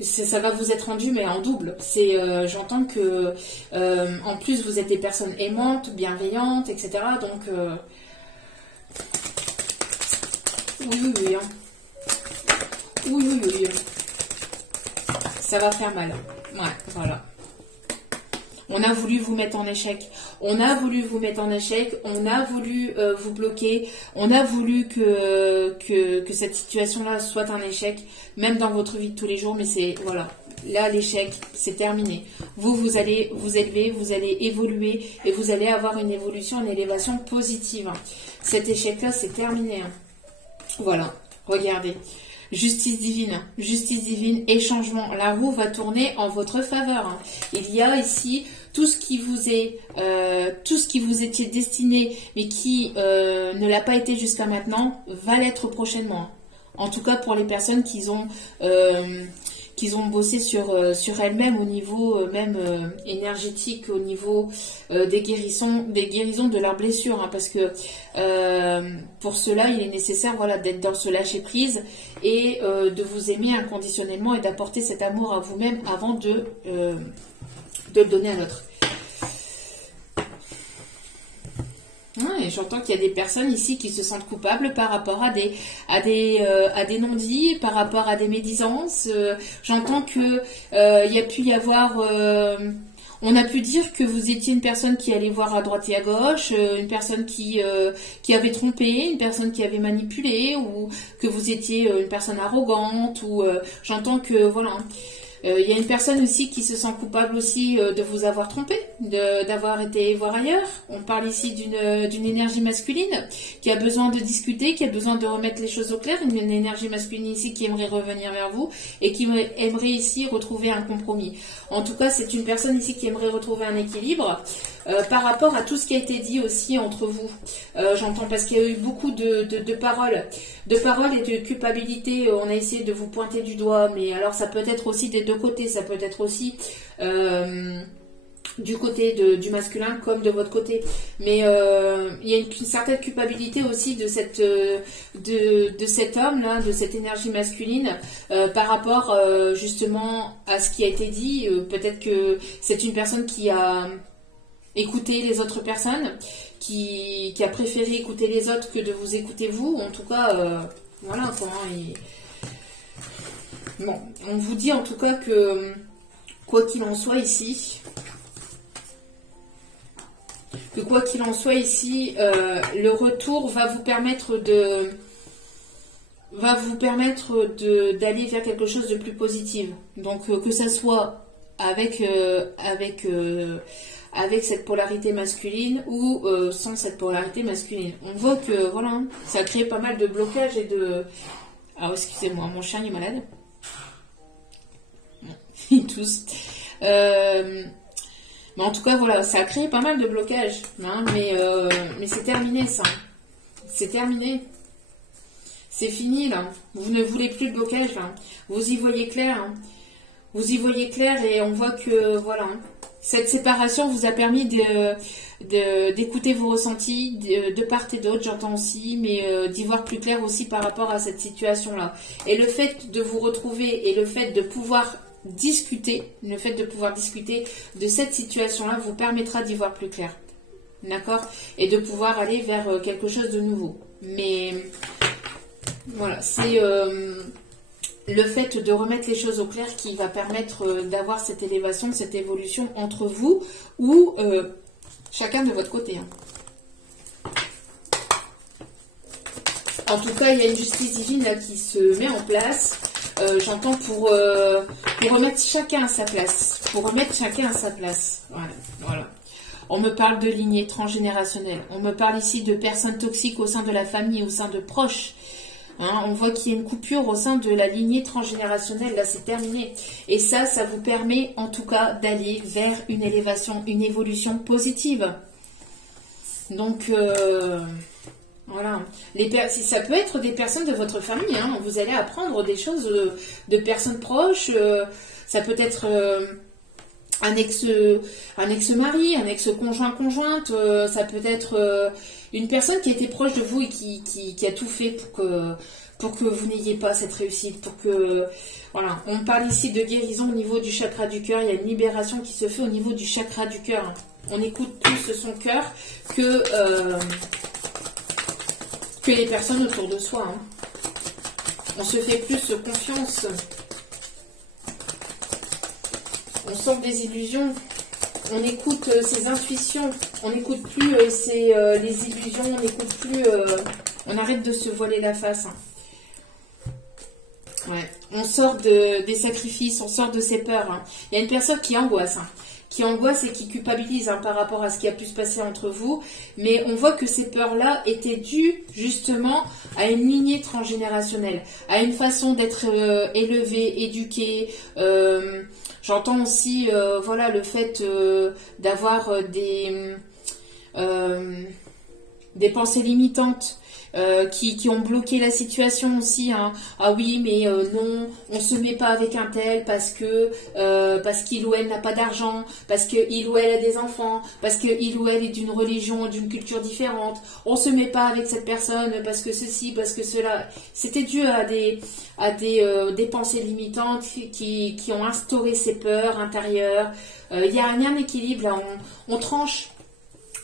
ça va vous être rendu, mais en double. J'entends que, en plus, vous êtes des personnes aimantes, bienveillantes, etc. Donc, oui, hein. Oui. Ça va faire mal. Ouais, voilà. On a voulu vous mettre en échec. On a voulu vous mettre en échec. On a voulu vous bloquer. On a voulu que cette situation-là soit un échec, même dans votre vie de tous les jours. Mais c'est, voilà, là, l'échec, c'est terminé. Vous allez vous élever, vous allez évoluer et vous allez avoir une évolution, une élévation positive. Cet échec-là, c'est terminé. Voilà, regardez. Justice divine et changement. La roue va tourner en votre faveur. Il y a ici tout ce qui vous était destiné, mais qui ne l'a pas été jusqu'à maintenant, va l'être prochainement. En tout cas pour les personnes qui ont bossé sur elles-mêmes au niveau même énergétique, au niveau des guérisons de leurs blessures, hein, parce que pour cela il est nécessaire, voilà, d'être dans ce lâcher prise et de vous aimer inconditionnellement et d'apporter cet amour à vous-même avant de le donner à l'autre. Et j'entends qu'il y a des personnes ici qui se sentent coupables par rapport à des non-dits, par rapport à des médisances. J'entends que il y a pu y avoir... on a pu dire que vous étiez une personne qui allait voir à droite et à gauche, une personne qui avait trompé, une personne qui avait manipulé, ou que vous étiez une personne arrogante, ou j'entends que, voilà... Il y a une personne aussi qui se sent coupable aussi de vous avoir trompé, d'avoir été voir ailleurs. On parle ici d'une énergie masculine qui a besoin de discuter, qui a besoin de remettre les choses au clair. Une énergie masculine ici qui aimerait revenir vers vous et qui aimerait ici retrouver un compromis. En tout cas, c'est une personne ici qui aimerait retrouver un équilibre par rapport à tout ce qui a été dit aussi entre vous. J'entends parce qu'il y a eu beaucoup de paroles et de culpabilité. On a essayé de vous pointer du doigt, mais alors ça peut être aussi des deux côtés, ça peut être aussi du côté du masculin comme de votre côté, mais il y a une certaine culpabilité aussi de cet homme là, de cette énergie masculine par rapport justement à ce qui a été dit. Peut-être que c'est une personne qui a écouté les autres personnes, qui a préféré écouter les autres que de vous écouter vous. En tout cas, voilà quoi. Bon, on vous dit en tout cas que, quoi qu'il en soit ici, le retour va vous permettre d'aller vers quelque chose de plus positif. Donc, que ça soit avec cette polarité masculine ou sans cette polarité masculine. On voit que, voilà, ça a créé pas mal de blocages et de... Ah, excusez-moi, mon chien est malade. Ils toussent. Mais en tout cas, voilà, ça a créé pas mal de blocages. Hein, mais c'est terminé, ça. C'est terminé. C'est fini, là. Vous ne voulez plus de blocage, là. Vous y voyez clair. Hein. Vous y voyez clair et on voit que, voilà, cette séparation vous a permis d'écouter vos ressentis de part et d'autre, j'entends aussi, mais d'y voir plus clair aussi par rapport à cette situation-là. Et le fait de vous retrouver et le fait de pouvoir discuter, de cette situation-là vous permettra d'y voir plus clair. D'accord? Et de pouvoir aller vers quelque chose de nouveau. Mais voilà, c'est le fait de remettre les choses au clair qui va permettre d'avoir cette élévation, cette évolution entre vous ou chacun de votre côté. Hein. En tout cas, il y a une justice divine là qui se met en place. J'entends pour remettre chacun à sa place. Voilà. On me parle de lignée transgénérationnelle. On me parle ici de personnes toxiques au sein de la famille, au sein de proches. Hein, on voit qu'il y a une coupure au sein de la lignée transgénérationnelle. Là, c'est terminé. Et ça vous permet en tout cas d'aller vers une élévation, une évolution positive. Donc... voilà, ça peut être des personnes de votre famille, hein. Vous allez apprendre des choses de personnes proches, ça peut être un ex-mari, un ex-conjointe, ça peut être une personne qui était proche de vous et qui a tout fait pour que vous n'ayez pas cette réussite, pour que... Voilà, on parle ici de guérison au niveau du chakra du cœur, il y a une libération qui se fait au niveau du chakra du cœur. On écoute plus son cœur que les personnes autour de soi. Hein. On se fait plus confiance. On sort des illusions. on écoute ses intuitions, on n'écoute plus les illusions, on n'écoute plus, on arrête de se voiler la face. Hein. Ouais. On sort des sacrifices, on sort de ses peurs. Hein. Il y a une personne qui angoisse. Hein. Qui angoisse et qui culpabilise hein, par rapport à ce qui a pu se passer entre vous. Mais on voit que ces peurs-là étaient dues justement à une lignée transgénérationnelle, à une façon d'être élevé, éduqué. J'entends aussi voilà, le fait d'avoir des pensées limitantes. Qui ont bloqué la situation aussi. Hein. Ah oui, mais non, on se met pas avec un tel parce qu'il ou elle n'a pas d'argent, parce qu'il ou elle a des enfants, parce qu'il ou elle est d'une religion, d'une culture différente. On se met pas avec cette personne parce que ceci, parce que cela. C'était dû à des pensées limitantes qui ont instauré ces peurs intérieures. Il y a un équilibre là. On tranche.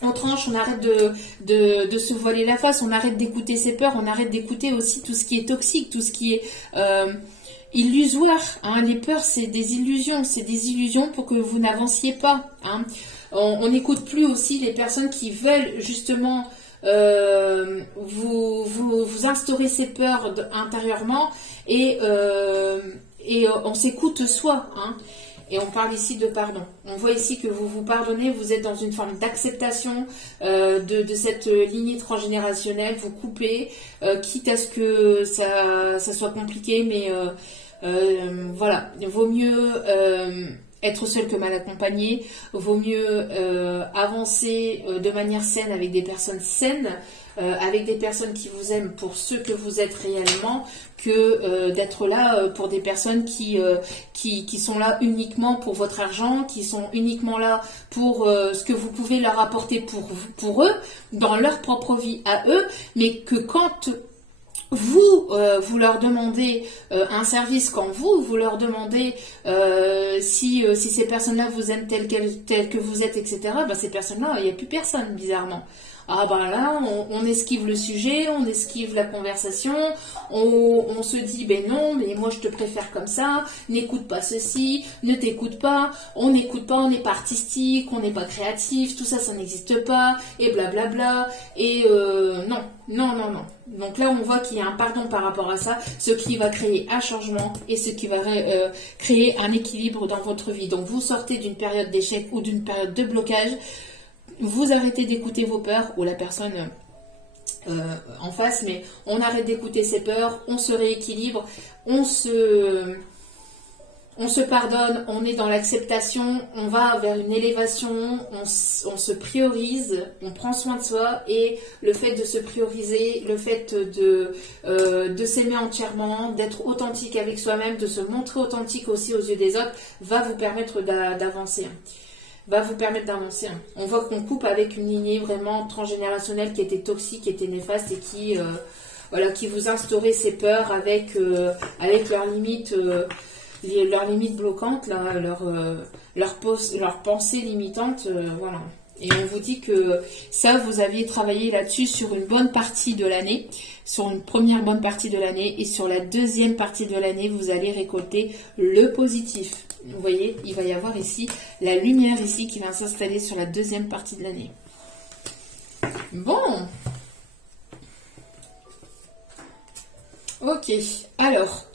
On tranche, on arrête de se voiler la face, on arrête d'écouter ses peurs, on arrête d'écouter aussi tout ce qui est toxique, tout ce qui est illusoire. Hein. Les peurs, c'est des illusions pour que vous n'avanciez pas. Hein. On n'écoute plus aussi les personnes qui veulent justement vous instaurer ces peurs intérieurement et on s'écoute soi. Hein. Et on parle ici de pardon. On voit ici que vous vous pardonnez, vous êtes dans une forme d'acceptation de cette lignée transgénérationnelle, vous coupez, quitte à ce que ça soit compliqué, mais voilà, il vaut mieux être seul que mal accompagné, vaut mieux avancer de manière saine avec des personnes saines, avec des personnes qui vous aiment pour ce que vous êtes réellement, que d'être là pour des personnes qui sont là uniquement pour votre argent, qui sont uniquement là pour ce que vous pouvez leur apporter pour eux, dans leur propre vie à eux, mais que quand vous leur demandez un service, quand vous leur demandez si ces personnes-là vous aiment telles que vous êtes, etc., ben ces personnes-là, il n'y a plus personne, bizarrement. Ah ben là, on esquive le sujet, on esquive la conversation, on se dit, ben non, mais moi je te préfère comme ça, n'écoute pas ceci, ne t'écoute pas, on n'écoute pas, on n'est pas artistique, on n'est pas créatif, tout ça, ça n'existe pas, et blablabla, et non. Donc là, on voit qu'il y a un pardon par rapport à ça, ce qui va créer un changement et ce qui va créer un équilibre dans votre vie. Donc vous sortez d'une période d'échec ou d'une période de blocage, vous arrêtez d'écouter vos peurs ou la personne en face, mais on arrête d'écouter ses peurs, on se rééquilibre, on se pardonne, on est dans l'acceptation, on va vers une élévation, on se priorise, on prend soin de soi, et le fait de se prioriser, le fait de s'aimer entièrement, d'être authentique avec soi-même, de se montrer authentique aussi aux yeux des autres, va vous permettre d'avancer. On voit qu'on coupe avec une lignée vraiment transgénérationnelle qui était toxique, qui était néfaste et qui vous instaurait ces peurs avec leurs limites bloquantes, leurs pensées limitantes, voilà. Et on vous dit que ça, vous aviez travaillé là-dessus sur une bonne partie de l'année, sur une première bonne partie de l'année, et sur la deuxième partie de l'année, vous allez récolter le positif. Vous voyez, il va y avoir ici la lumière ici qui va s'installer sur la deuxième partie de l'année. Bon. Ok, alors,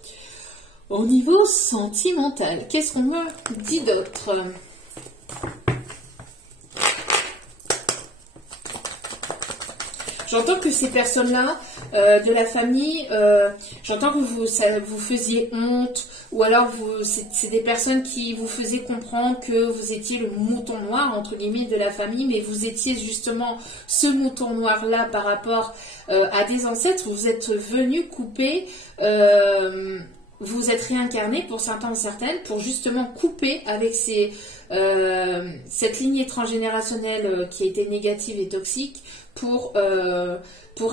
au niveau sentimental, qu'est-ce qu'on me dit d'autre ? J'entends que ces personnes-là, de la famille, j'entends que vous faisiez honte, ou alors c'est des personnes qui vous faisaient comprendre que vous étiez le mouton noir, entre guillemets, de la famille, mais vous étiez justement ce mouton noir-là par rapport à des ancêtres. Vous êtes venu couper, vous êtes réincarné pour certains ou certaines, pour justement couper avec cette lignée transgénérationnelle qui a été négative et toxique, pour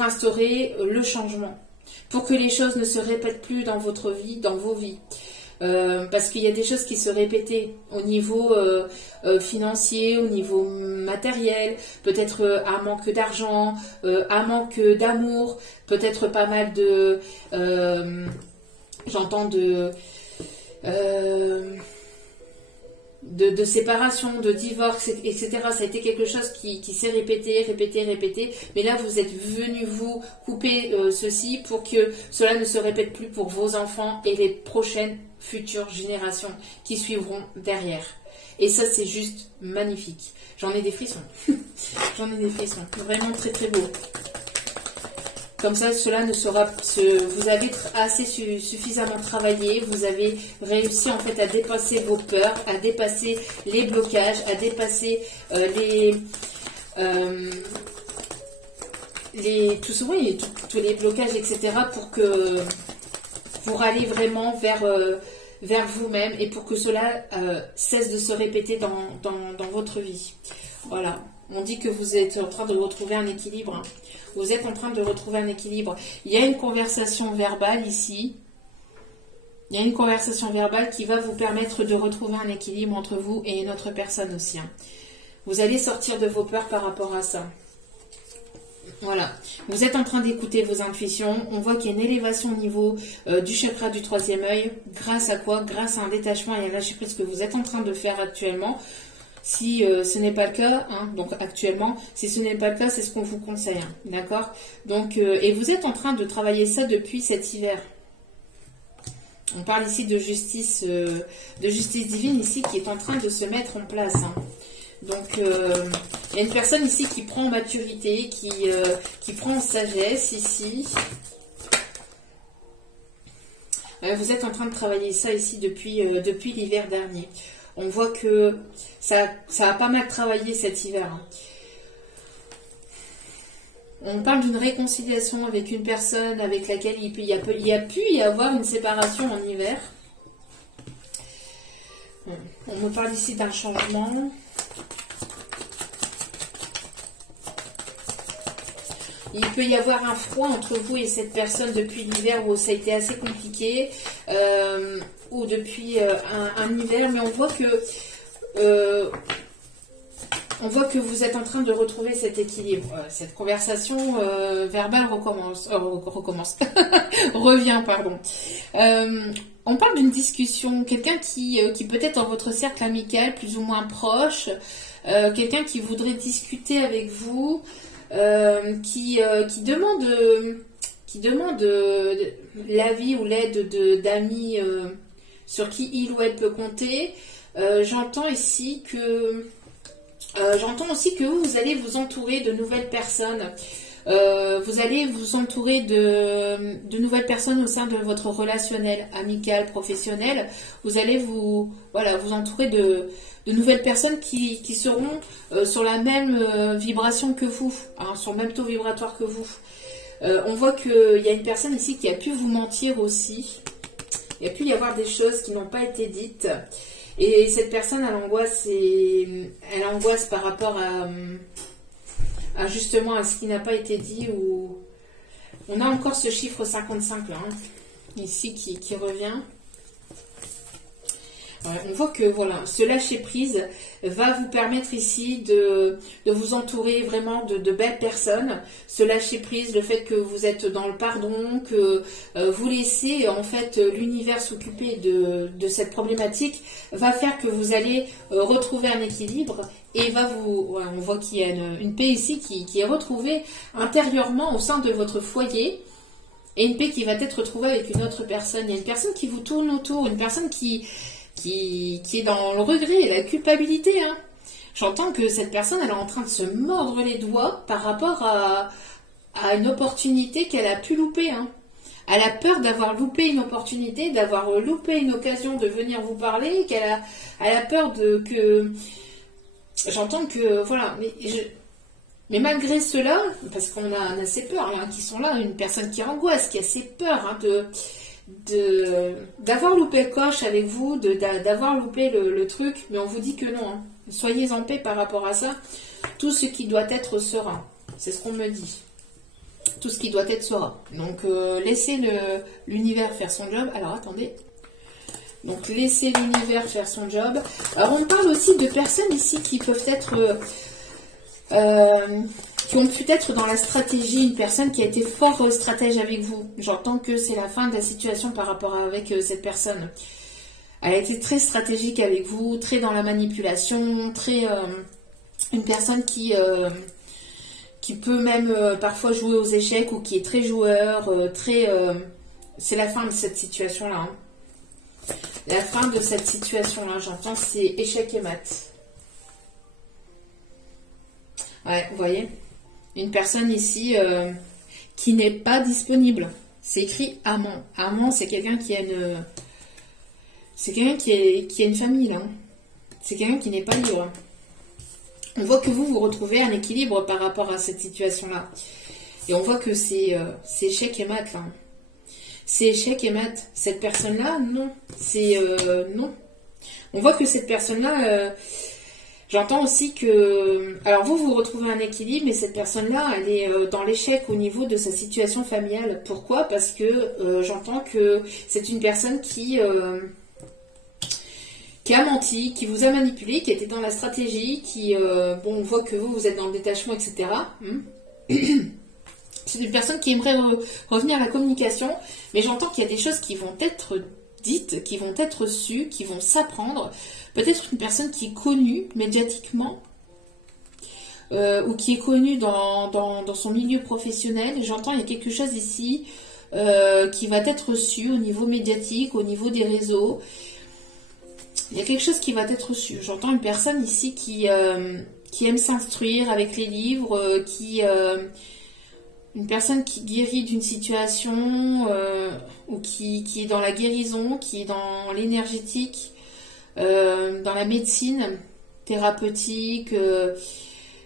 instaurer le changement, pour que les choses ne se répètent plus dans votre vie, dans vos vies. Parce qu'il y a des choses qui se répétaient au niveau financier, au niveau matériel, peut-être un manque d'argent, un manque d'amour, peut-être pas mal de... j'entends de séparation, de divorce, etc. Ça a été quelque chose qui s'est répété, répété, répété. Mais là, vous êtes venu vous couper ceci pour que cela ne se répète plus pour vos enfants et les prochaines futures générations qui suivront derrière. Et ça, c'est juste magnifique. J'en ai des frissons. J'en ai des frissons. Vraiment très très beau. Comme ça, cela ne sera... Vous avez assez suffisamment travaillé, vous avez réussi en fait à dépasser vos peurs, à dépasser les blocages, à dépasser tous les blocages, etc. pour aller vraiment vers vous-même et pour que cela cesse de se répéter dans votre vie. Voilà. On dit que vous êtes en train de retrouver un équilibre. Hein. Vous êtes en train de retrouver un équilibre. Il y a une conversation verbale ici. Il y a une conversation verbale qui va vous permettre de retrouver un équilibre entre vous et une autre personne aussi. Hein. Vous allez sortir de vos peurs par rapport à ça. Voilà. Vous êtes en train d'écouter vos intuitions. On voit qu'il y a une élévation au niveau du chakra du troisième œil. Grâce à quoi? Grâce à un détachement et à un lâcher prise que vous êtes en train de faire actuellement. Si ce n'est pas le cas, hein, donc actuellement, si ce n'est pas le cas, c'est ce qu'on vous conseille, hein, d'accord? Donc, et vous êtes en train de travailler ça depuis cet hiver. On parle ici de justice divine ici qui est en train de se mettre en place. Hein. Donc, il y a une personne ici qui prend en maturité, qui prend en sagesse ici. Vous êtes en train de travailler ça ici depuis l'hiver dernier. On voit que ça a pas mal travaillé cet hiver. Hein. On parle d'une réconciliation avec une personne avec laquelle il y a pu y avoir une séparation en hiver. On me parle ici d'un changement. Il peut y avoir un froid entre vous et cette personne depuis l'hiver où ça a été assez compliqué. Ou depuis un hiver, mais on voit que vous êtes en train de retrouver cet équilibre. Cette conversation verbale revient, pardon. On parle d'une discussion, quelqu'un qui peut être dans votre cercle amical, plus ou moins proche, quelqu'un qui voudrait discuter avec vous, qui demande l'avis ou l'aide d'amis sur qui il ou elle peut compter. J'entends aussi que vous allez vous entourer de nouvelles personnes. Vous allez vous entourer de nouvelles personnes au sein de votre relationnel amical, professionnel. Vous allez vous entourer de nouvelles personnes qui seront sur la même vibration que vous, hein, sur le même taux vibratoire que vous. On voit qu'il y a une personne ici qui a pu vous mentir aussi. Il y a pu y avoir des choses qui n'ont pas été dites. Et cette personne, elle angoisse par rapport à justement à ce qui n'a pas été dit. Ou on a encore ce chiffre 55 là, hein, ici qui revient. On voit que voilà, ce lâcher prise va vous permettre ici de vous entourer vraiment de belles personnes. Ce lâcher prise, le fait que vous êtes dans le pardon, que vous laissez en fait l'univers s'occuper de cette problématique, va faire que vous allez retrouver un équilibre et on voit qu'il y a une paix ici qui est retrouvée intérieurement au sein de votre foyer. Et une paix qui va être retrouvée avec une autre personne. Il y a une personne qui vous tourne autour, une personne qui est dans le regret et la culpabilité. Hein. J'entends que cette personne, elle est en train de se mordre les doigts par rapport à une opportunité qu'elle a pu louper. Hein. Elle a peur d'avoir loupé une opportunité, d'avoir loupé une occasion de venir vous parler, elle a peur que... J'entends que... Voilà, mais malgré cela, parce qu'on a ces peurs hein, qui sont là, une personne qui angoisse, qui a ces peurs hein, d'avoir loupé le coche avec vous, d'avoir loupé le truc, mais on vous dit que non. Hein. Soyez en paix par rapport à ça. Tout ce qui doit être sera. C'est ce qu'on me dit. Tout ce qui doit être sera. Donc, laissez l'univers faire son job. Alors, attendez. Donc, laissez l'univers faire son job. Alors, on parle aussi de personnes ici qui peuvent être... qui ont pu être dans la stratégie, une personne qui a été fort stratège avec vous. J'entends que c'est la fin de la situation par rapport avec cette personne. Elle a été très stratégique avec vous, très dans la manipulation, très une personne qui peut même parfois jouer aux échecs ou qui est très joueur, c'est la fin de cette situation-là. Hein. La fin de cette situation-là, j'entends, c'est échec et mat. Ouais, vous voyez, une personne ici qui n'est pas disponible. C'est écrit amant. Amant, c'est quelqu'un qui a une... C'est quelqu'un qui a une famille, là. C'est quelqu'un qui n'est pas libre. On voit que vous vous retrouvez un équilibre par rapport à cette situation-là. Et on voit que c'est échec et mat, là. C'est échec et mat. Cette personne-là, non. C'est non. On voit que cette personne-là... J'entends aussi que... Alors vous, vous retrouvez un équilibre, mais cette personne-là, elle est dans l'échec au niveau de sa situation familiale. Pourquoi? Parce que j'entends que c'est une personne qui a menti, qui vous a manipulé, qui était dans la stratégie, qui... bon, on voit que vous, vous êtes dans le détachement, etc. C'est une personne qui aimerait revenir à la communication, mais j'entends qu'il y a des choses qui vont être dites, qui vont être sues, qui vont s'apprendre. Peut-être une personne qui est connue médiatiquement, ou qui est connue dans son milieu professionnel. J'entends il y a quelque chose ici qui va être su au niveau médiatique, au niveau des réseaux. Il y a quelque chose qui va être su. J'entends une personne ici qui aime s'instruire avec les livres, une personne qui guérit d'une situation, ou qui est dans la guérison, qui est dans l'énergétique, dans la médecine thérapeutique,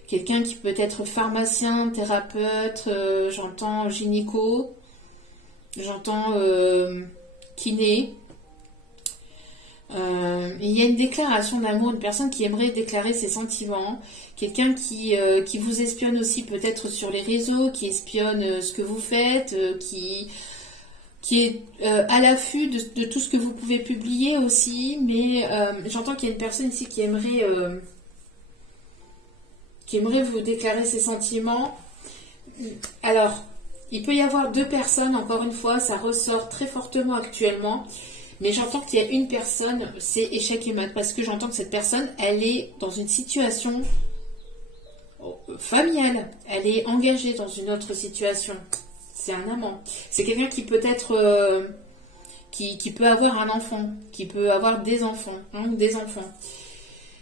quelqu'un qui peut être pharmacien, thérapeute, j'entends gynéco, j'entends kiné. Il y a une déclaration d'amour, une personne qui aimerait déclarer ses sentiments, quelqu'un qui vous espionne aussi peut-être sur les réseaux, qui espionne ce que vous faites, qui est à l'affût de tout ce que vous pouvez publier aussi, mais j'entends qu'il y a une personne ici qui aimerait vous déclarer ses sentiments. Alors, il peut y avoir deux personnes, encore une fois, ça ressort très fortement actuellement. Mais j'entends qu'il y a une personne, c'est échec et mat, parce que j'entends que cette personne, elle est dans une situation familiale. Elle est engagée dans une autre situation. C'est un amant. C'est quelqu'un qui peut être... qui peut avoir un enfant, qui peut avoir des enfants, hein, des enfants.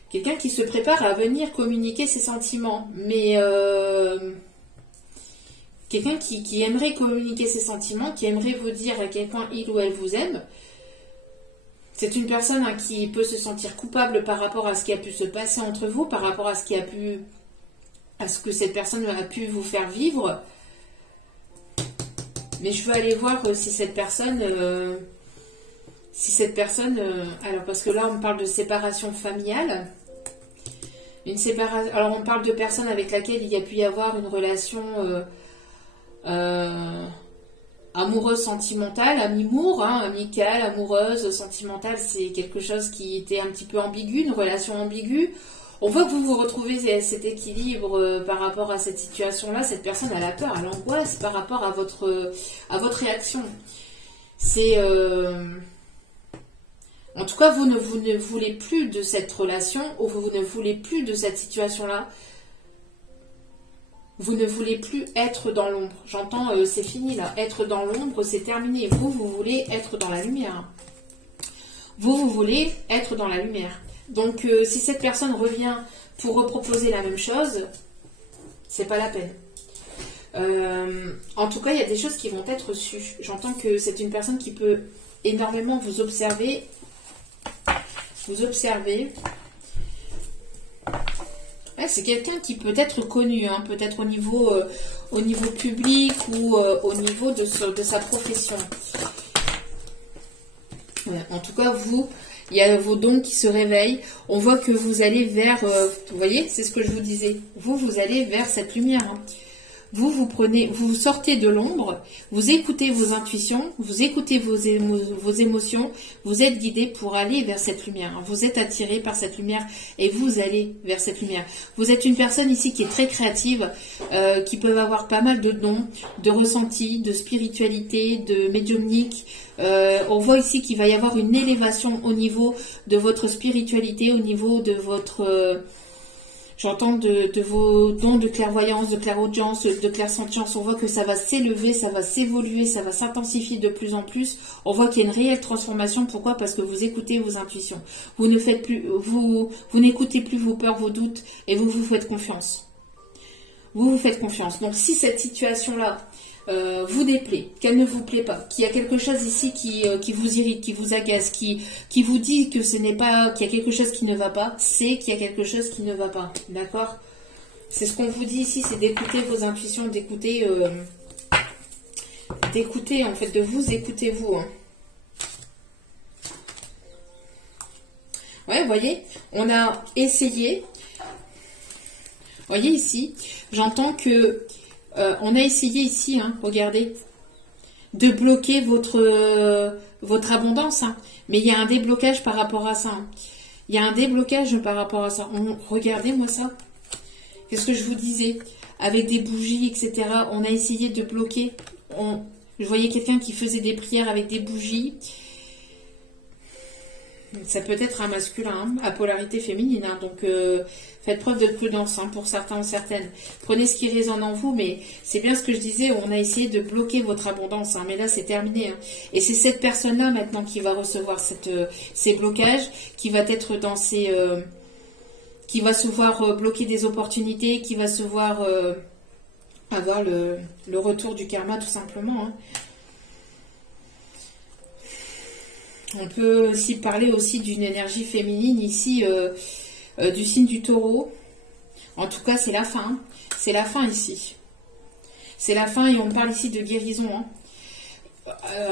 Quelqu'un qui se prépare à venir communiquer ses sentiments, mais... quelqu'un qui aimerait communiquer ses sentiments, qui aimerait vous dire à quel point il ou elle vous aime. C'est une personne qui peut se sentir coupable par rapport à ce qui a pu se passer entre vous, par rapport à ce que cette personne a pu vous faire vivre. Mais je veux aller voir si cette personne... alors, parce que là, on parle de séparation familiale. Alors, on parle de personnes avec laquelle il y a pu y avoir une relation... amoureuse sentimentale, amimour, hein, amicale, amoureuse, sentimentale, c'est quelque chose qui était un petit peu ambigu, une relation ambiguë. On voit que vous vous retrouvez cet équilibre par rapport à cette situation-là. Cette personne a la peur, a l'angoisse par rapport à votre réaction. C'est... En tout cas, vous ne voulez plus de cette relation, ou vous ne voulez plus de cette situation-là. Vous ne voulez plus être dans l'ombre. J'entends, c'est fini là. Être dans l'ombre, c'est terminé. Vous voulez être dans la lumière. Vous voulez être dans la lumière. Donc, si cette personne revient pour reproposer la même chose, c'est pas la peine. En tout cas, il y a des choses qui vont être sues. J'entends que c'est une personne qui peut énormément vous observer. Vous observer. C'est quelqu'un qui peut être connu, hein, peut-être au niveau public ou au niveau de sa profession. Ouais, en tout cas, il y a vos dons qui se réveillent. On voit que vous allez vers... vous voyez, c'est ce que je vous disais. Vous allez vers cette lumière. Hein. vous sortez de l'ombre, vous écoutez vos intuitions, vous écoutez vos émotions, vous êtes guidé pour aller vers cette lumière. Vous êtes attiré par cette lumière et vous allez vers cette lumière. Vous êtes une personne ici qui est très créative, qui peut avoir pas mal de dons, de ressentis, de spiritualité, de médiumnique. On voit ici qu'il va y avoir une élévation au niveau de votre spiritualité, au niveau de votre... J'entends de vos dons de clairvoyance, de clairaudience, de clairsentience. On voit que ça va s'élever, ça va s'évoluer, ça va s'intensifier de plus en plus. On voit qu'il y a une réelle transformation. Pourquoi? Parce que vous écoutez vos intuitions. Vous ne faites plus, vous n'écoutez plus vos peurs, vos doutes, et vous vous faites confiance. Vous vous faites confiance. Donc si cette situation-là vous déplaît, qu'elle ne vous plaît pas, qu'il y a quelque chose ici qui vous irrite, qui vous agace, qui vous dit que ce n'est pas, qu'il y a quelque chose qui ne va pas, c'est qu'il y a quelque chose qui ne va pas, d'accord? C'est ce qu'on vous dit ici, c'est d'écouter vos intuitions, d'écouter en fait, de vous écouter vous. Hein. Ouais, vous voyez, on a essayé, vous voyez ici, j'entends que on a essayé ici, hein, regardez, de bloquer votre abondance. Hein. Mais il y a un déblocage par rapport à ça. Hein. Il y a un déblocage par rapport à ça. Regardez-moi ça. Qu'est-ce que je vous disais? Avec des bougies, etc. On a essayé de bloquer. Je voyais quelqu'un qui faisait des prières avec des bougies. Ça peut être un masculin, hein, à polarité féminine. Hein, donc, faites preuve de prudence hein, pour certains ou certaines. Prenez ce qui résonne en vous, mais c'est bien ce que je disais. On a essayé de bloquer votre abondance, hein, mais là, c'est terminé. Hein. Et c'est cette personne-là, maintenant, qui va recevoir ces blocages, qui va être dans qui va se voir bloquer des opportunités, qui va se voir avoir le retour du karma, tout simplement. Hein. On peut aussi parler aussi d'une énergie féminine ici, du signe du taureau. En tout cas, c'est la fin. Hein. C'est la fin ici. C'est la fin et on parle ici de guérison. Hein.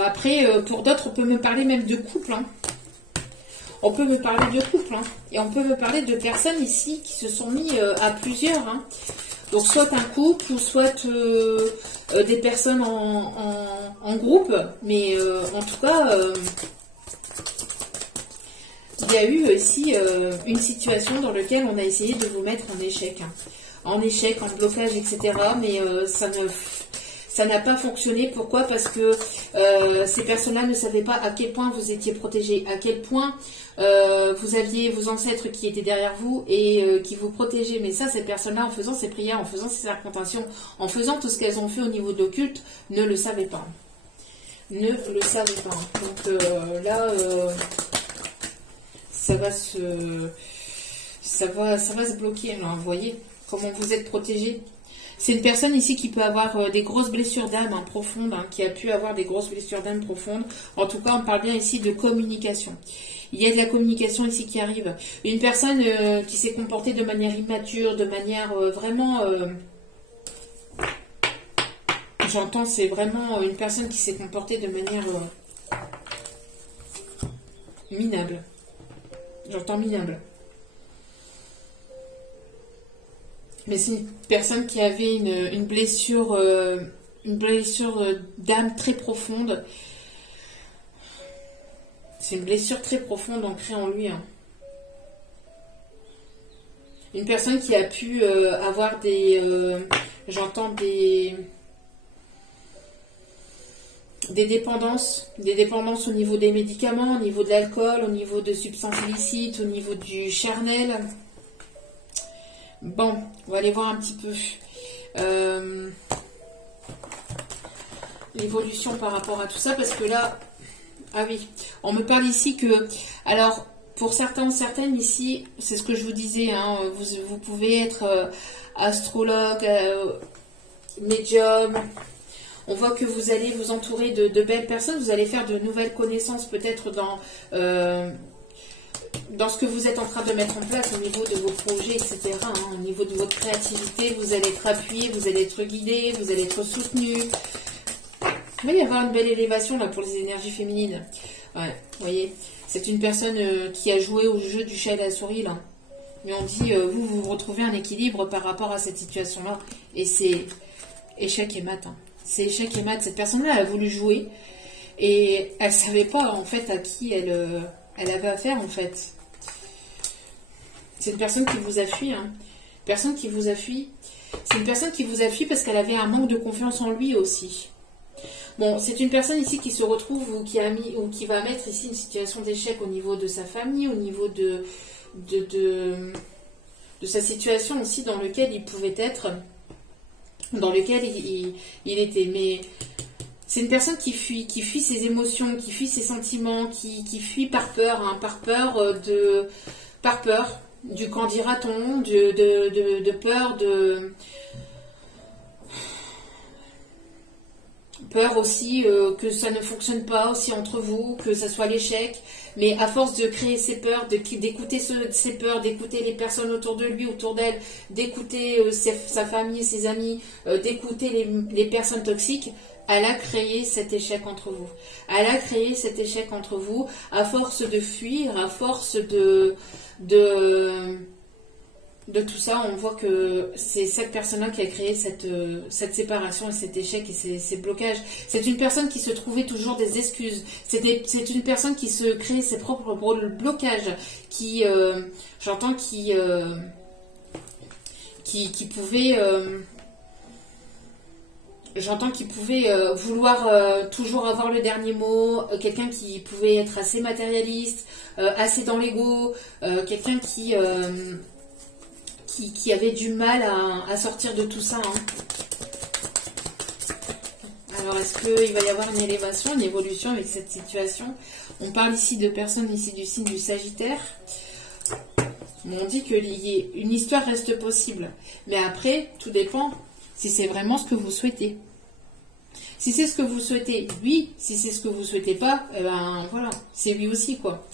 Après, pour d'autres, on peut me parler même de couple. Hein. On peut me parler de couple. Hein. Et on peut me parler de personnes ici qui se sont mis à plusieurs. Hein. Donc, soit un couple ou soit des personnes en groupe. Mais en tout cas... il y a eu aussi une situation dans laquelle on a essayé de vous mettre en échec. Hein. En échec, en blocage, etc. Mais ça n'a pas fonctionné. Pourquoi? Parce que ces personnes-là ne savaient pas à quel point vous étiez protégés, à quel point vous aviez vos ancêtres qui étaient derrière vous et qui vous protégeaient. Mais ça, ces personnes-là, en faisant ces prières, en faisant ces incantations, en faisant tout ce qu'elles ont fait au niveau de l'occulte, ne le savaient pas. Ne le savaient pas. Donc là... ça va se bloquer, là, vous voyez comment vous êtes protégé. C'est une personne ici qui peut avoir des grosses blessures d'âme hein, profondes, hein, qui a pu avoir des grosses blessures d'âme profondes. En tout cas, on parle bien ici de communication. Il y a de la communication ici qui arrive. Une personne qui s'est comportée de manière immature, de manière vraiment... j'entends, c'est vraiment une personne qui s'est comportée de manière minable. J'entends minable. Mais c'est une personne qui avait une blessure d'âme très profonde. C'est une blessure très profonde ancrée en lui. Hein. Une personne qui a pu avoir j'entends des dépendances au niveau des médicaments, au niveau de l'alcool, au niveau de substances illicites, au niveau du charnel. Bon, on va aller voir un petit peu l'évolution par rapport à tout ça, parce que là, ah oui, on me parle ici que, alors, pour certains ou certaines ici, c'est ce que je vous disais, hein, vous pouvez être astrologue, médium. On voit que vous allez vous entourer de belles personnes, vous allez faire de nouvelles connaissances peut-être dans ce que vous êtes en train de mettre en place au niveau de vos projets, etc. Hein, au niveau de votre créativité, vous allez être appuyé, vous allez être guidé, vous allez être soutenu. Il va y avoir une belle élévation là pour les énergies féminines. Ouais, vous voyez, c'est une personne qui a joué au jeu du chat et de la souris là. Mais on dit, vous retrouvez un équilibre par rapport à cette situation-là. Et c'est échec et mat. Hein. C'est échec et mat. Cette personne-là a voulu jouer et elle savait pas en fait à qui elle avait affaire en fait. C'est une personne qui vous a fui. Hein. Personne qui vous a fui. C'est une personne qui vous a fui parce qu'elle avait un manque de confiance en lui aussi. Bon, c'est une personne ici qui se retrouve ou qui a mis ou qui va mettre ici une situation d'échec au niveau de sa famille, au niveau de sa situation aussi dans lequel il pouvait être, dans lequel il était. Mais c'est une personne qui fuit ses émotions, qui fuit ses sentiments, qui fuit par peur, hein, par peur du qu'en dira-t-on, de peur peur aussi que ça ne fonctionne pas aussi entre vous, que ça soit l'échec. Mais à force de créer ces peurs, d'écouter ces peurs, d'écouter les personnes autour de lui, autour d'elle, d'écouter sa famille, ses amis, d'écouter les personnes toxiques, elle a créé cet échec entre vous. Elle a créé cet échec entre vous à force de fuir, à force de tout ça. On voit que c'est cette personne-là qui a créé cette séparation et cet échec et ces blocages. C'est une personne qui se trouvait toujours des excuses. C'est une personne qui se crée ses propres blocages, j'entends, qui pouvait... J'entends qu'il pouvait vouloir toujours avoir le dernier mot, quelqu'un qui pouvait être assez matérialiste, assez dans l'ego, quelqu'un qui avait du mal à sortir de tout ça. Hein. Alors, est-ce qu'il va y avoir une élévation, une évolution avec cette situation? On parle ici de personnes ici du signe du Sagittaire. On dit que une histoire reste possible. Mais après, tout dépend si c'est vraiment ce que vous souhaitez. Si c'est ce que vous souhaitez, oui. Si c'est ce que vous souhaitez pas, eh ben voilà, c'est lui aussi quoi.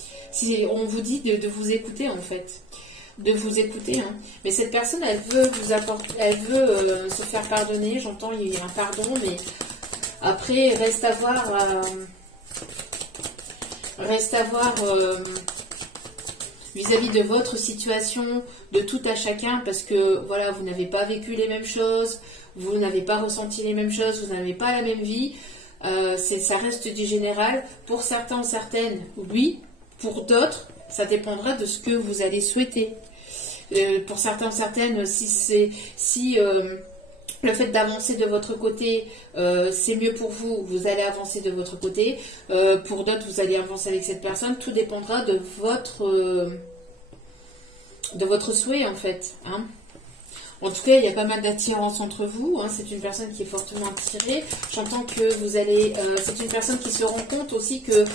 On vous dit de vous écouter en fait, de vous écouter. Hein. Mais cette personne, elle veut vous apporter, elle veut se faire pardonner. J'entends il y a un pardon, mais après reste à voir vis-à-vis de votre situation, de tout à chacun, parce que voilà, vous n'avez pas vécu les mêmes choses, vous n'avez pas ressenti les mêmes choses, vous n'avez pas la même vie. Ça reste du général. Pour certains, certaines, oui. Pour d'autres, ça dépendra de ce que vous allez souhaiter. Pour certains, certaines, si le fait d'avancer de votre côté, c'est mieux pour vous, vous allez avancer de votre côté. Pour d'autres, vous allez avancer avec cette personne. Tout dépendra de votre souhait, en fait. Hein. En tout cas, il y a pas mal d'attirance entre vous. Hein. C'est une personne qui est fortement attirée. J'entends que vous allez... c'est une personne qui se rend compte aussi que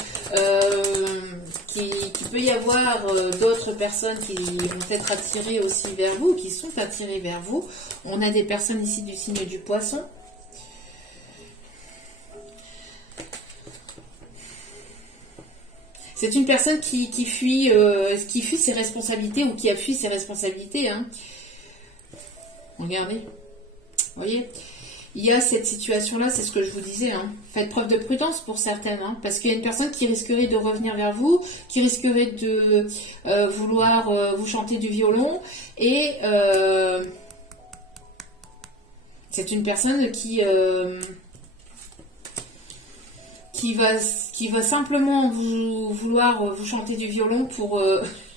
qu'il peut y avoir d'autres personnes qui vont être attirées aussi vers vous, qui sont attirées vers vous. On a des personnes ici du signe du Poisson. C'est une personne qui fuit ses responsabilités ou qui a fui ses responsabilités. Hein. Regardez, vous voyez, il y a cette situation-là, c'est ce que je vous disais, hein. Faites preuve de prudence pour certaines, hein, parce qu'il y a une personne qui risquerait de revenir vers vous, qui risquerait de vouloir vous chanter du violon, et c'est une personne qui va simplement vouloir vous chanter du violon pour...